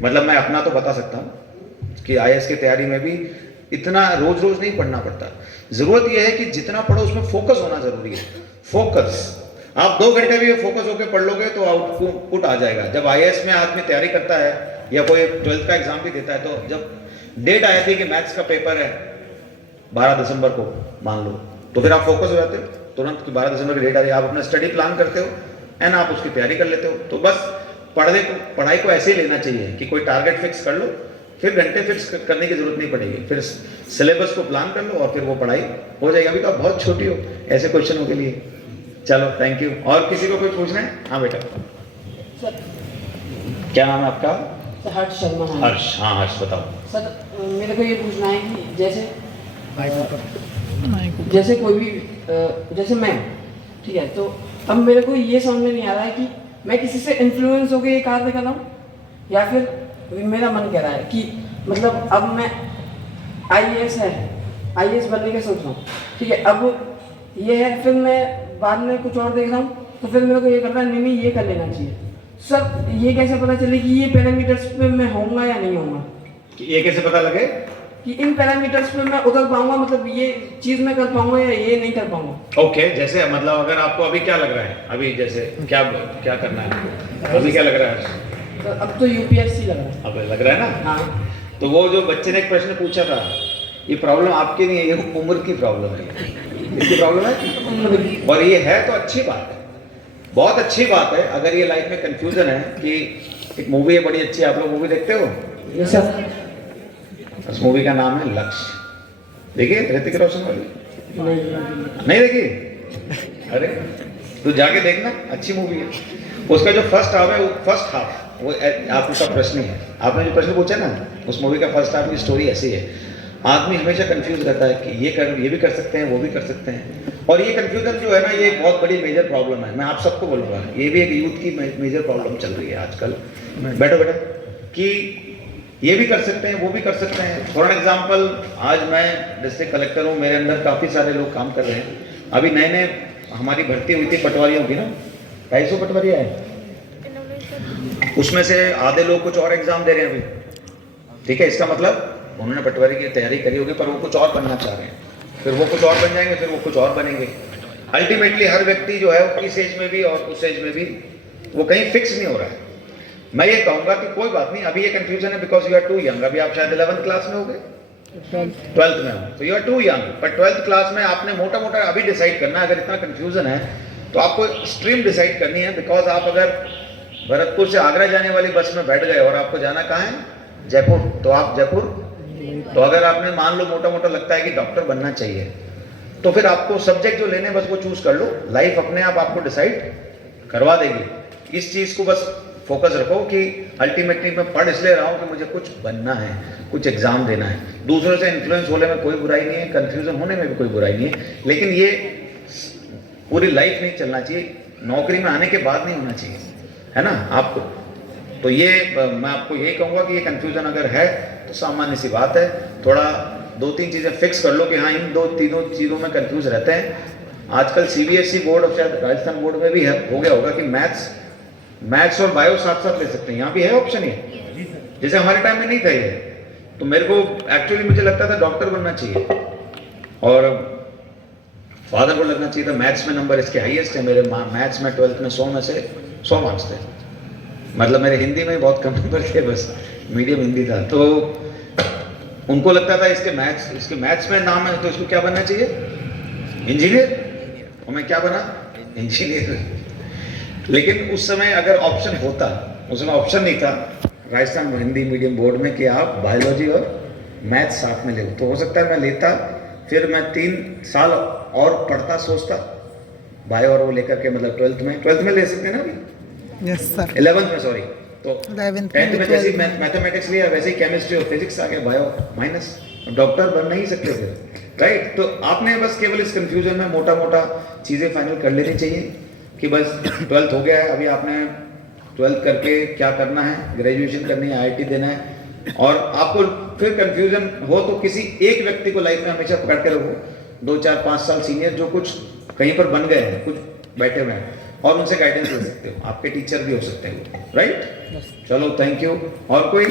मतलब मैं अपना तो बता सकता हूँ कि IAS की तैयारी में भी इतना रोज रोज नहीं पढ़ना पड़ता। जरूरत यह है कि जितना पढ़ो उसमें फोकस होना जरूरी है। फोकस, आप 2 घंटे भी फोकस होकर पढ़ लोगे तो आउटपुट आ जाएगा। जब IAS में आदमी तैयारी करता है या कोई 12th का एग्जाम भी देता है, तो जब डेट आई थी कि मैथ्स का पेपर है 12 दिसंबर को मान लो, तो फिर आप फोकस हो जाते हो तुरंत कि 12 दिसंबर की डेट आ रही है, आप अपना स्टडी प्लान करते हो एंड आप उसकी तैयारी कर लेते हो। तो बस पढ़ाई को ऐसे ही लेना चाहिए कि कोई टारगेट फिक्स कर लो, फिर घंटे फिक्स करने की जरूरत नहीं पड़ेगी, फिर सिलेबस को प्लान कर लो और फिर वो पढ़ाई हो जाएगी। अभी तो आप बहुत छोटी हो ऐसे क्वेश्चनों के लिए। चलो थैंक यू। और किसी को कोई पूछना है? हाँ बेटा, सर क्या नाम है आपका? सर हर्ष शर्मा है। हर्ष। हाँ हर्ष बताओ। सर मेरे को ये पूछना है कि जैसे कोई भी जैसे मैं, ठीक है, तो अब मेरे को ये समझ में नहीं आ रहा है कि मैं किसी से इन्फ्लुएंस होकर ये कार्य कर रहा हूँ या फिर मेरा मन कह रहा है कि मतलब अब मैं IAS बनने का सोच रहा हूँ, ठीक है, अब ये है, फिर मैं बाद में कुछ और देख रहा हूँ, तो फिर मेरे को ये करना है नहीं ये कर लेना चाहिए। सर ये कैसे पता चले कि ये पैरामीटर्स पे मैं होऊंगा या नहीं होऊंगा? ये कैसे पता लगे कि इन पैरामीटर्स पे मैं उतर पाऊंगा, मतलब ये चीज मैं कर पाऊंगा या ये नहीं कर पाऊंगा? ओके, जैसे मतलब अगर आपको अभी क्या लग रहा है, अभी जैसे क्या करना है, अभी क्या लग रहा है? तो अब तो UPSC लग रहा है। अब लग रहा है ना? हाँ। तो वो जो बच्चे ने एक प्रश्न पूछा था, ये प्रॉब्लम आपकी नहीं है, ये उम्र की प्रॉब्लम है। इसकी प्रॉब्लम है और ये है तो अच्छी बात है, बहुत अच्छी बात है। अगर ये लाइफ में कंफ्यूजन है कि एक मूवी है बड़ी अच्छी, आप लोग मूवी देखते हो? ये सर उस मूवी का नाम है लक्ष्य। देखिए ऋतिक रोशन वाली? नहीं देखी? अरे तो जाके देखना, अच्छी मूवी है। उसका जो फर्स्ट हाफ वो आपका प्रश्न ही है, आपने जो प्रश्न पूछा ना, उस मूवी का फर्स्ट हाफ की स्टोरी ऐसी है। आदमी हमेशा कंफ्यूज रहता है कि ये भी कर सकते हैं, वो भी कर सकते हैं, और ये कंफ्यूजन जो है ना, ये एक बहुत बड़ी मेजर प्रॉब्लम है। मैं आप सबको बोलूँगा, ये भी एक यूथ की मेजर प्रॉब्लम चल रही है आजकल। बैठो बेटा, कि ये भी कर सकते हैं, वो भी कर सकते हैं। फॉर एग्जाम्पल, आज मैं डिस्ट्रिक्ट कलेक्टर हूँ, मेरे अंदर काफ़ी सारे लोग काम कर रहे हैं। अभी नए हमारी भर्ती हुई थी पटवारियों की ना, 250 पटवारियाँ हैं, उसमें से आधे लोग कुछ और एग्जाम दे रहे हैं अभी, ठीक है। इसका मतलब उन्होंने पटवारी की तैयारी करी होगी, पर वो कुछ और बनना चाह रहे हैं, फिर वो कुछ और बन जाएंगे, फिर वो कुछ और बनेंगे। अल्टीमेटली हर व्यक्ति जो है इस एज में भी और उस एज में भी वो कहीं फिक्स नहीं हो रहा है। मैं ये कहूँगा कि कोई बात नहीं, अभी ये कंफ्यूजन है because you are too young. अभी आप शायद 11th क्लास में हो गए, 12th में हो, तो यू आर टू यंग। पर 12th क्लास में आपने मोटा मोटा अभी डिसाइड करना है। अगर इतना कंफ्यूजन है तो आपको स्ट्रीम डिसाइड करनी है, बिकॉज आप अगर भरतपुर से आगरा जाने वाली बस में बैठ गए और आपको जाना कहाँ है? जयपुर। तो आप जयपुर, तो अगर आपने मान लो मोटा मोटा लगता है कि डॉक्टर बनना चाहिए, तो फिर आपको सब्जेक्ट जो लेने बस वो चूज कर लो, लाइफ अपने आप आपको डिसाइड करवा देगी। इस चीज को बस फोकस रखो कि अल्टीमेटली मैं पढ़ इसलिए रहा हूँ कि मुझे कुछ बनना है, कुछ एग्जाम देना है। दूसरों से इन्फ्लुएंस होने में कोई बुराई नहीं है, कंफ्यूजन होने में भी कोई बुराई नहीं है, लेकिन ये पूरी लाइफ नहीं चलना चाहिए, नौकरी में आने के बाद नहीं होना चाहिए, है ना आपको। तो ये मैं आपको यही कहूँगा कि ये कंफ्यूजन अगर है तो सामान्य सी बात है। थोड़ा 2-3 चीज़ें फिक्स कर लो कि हाँ इन 2-3 चीज़ों में कंफ्यूज रहते हैं। आजकल CBSE बोर्ड और शायद राजस्थान बोर्ड में भी है, हो गया होगा कि मैथ्स और बायो साथ साथ ले सकते हैं। यहाँ भी है ऑप्शन ये, जैसे हमारे टाइम में नहीं था ये। तो मेरे को एक्चुअली मुझे लगता था डॉक्टर बनना चाहिए और फादर को लगना चाहिए था। मैथ्स में नंबर इसके हाईएस्ट है, मेरे मैथ्स में 12th में 100 में से 100 मार्क्स थे। मतलब मेरे हिंदी में बहुत कम नंबर थे, बस मीडियम हिंदी था। तो उनको लगता था इसके मैथ्स में नाम है तो इसको क्या बनना चाहिए? इंजीनियर। और मैं क्या बना? इंजीनियर। लेकिन उस समय अगर ऑप्शन होता, उस समय ऑप्शन नहीं था राजस्थान हिंदी मीडियम बोर्ड में कि आप बायोलॉजी और मैथ्स साथ में ले, तो हो सकता है मैं लेता, फिर मैं 3 साल और पढ़ता, सोचता बायो और वो लेकर के, मतलब 12th में ले सकते हैं ना अभी? Yes sir. 11th में, सॉरी। तो 11th 10th में जैसे मैथमेटिक्स लिया, वैसे ही केमिस्ट्री और फिजिक्स आ गया, बायो माइनस, डॉक्टर बन नहीं सकते फिर, राइट। तो आपने बस केवल इस कंफ्यूजन में मोटा मोटा चीज़ें फाइनल कर लेनी चाहिए कि बस 12th हो गया है, अभी आपने 12th करके क्या करना है, ग्रेजुएशन करनी है, IIT देना है। और आपको फिर कंफ्यूजन हो तो किसी एक व्यक्ति को लाइफ में हमेशा पकड़ के रखो, 2, 4, 5 साल सीनियर जो कुछ कहीं पर बन गए हैं, कुछ बैठे हुए हैं, और उनसे गाइडेंस ले सकते हो। आपके टीचर भी हो सकते हैं, राइट। चलो थैंक यू। और कोई?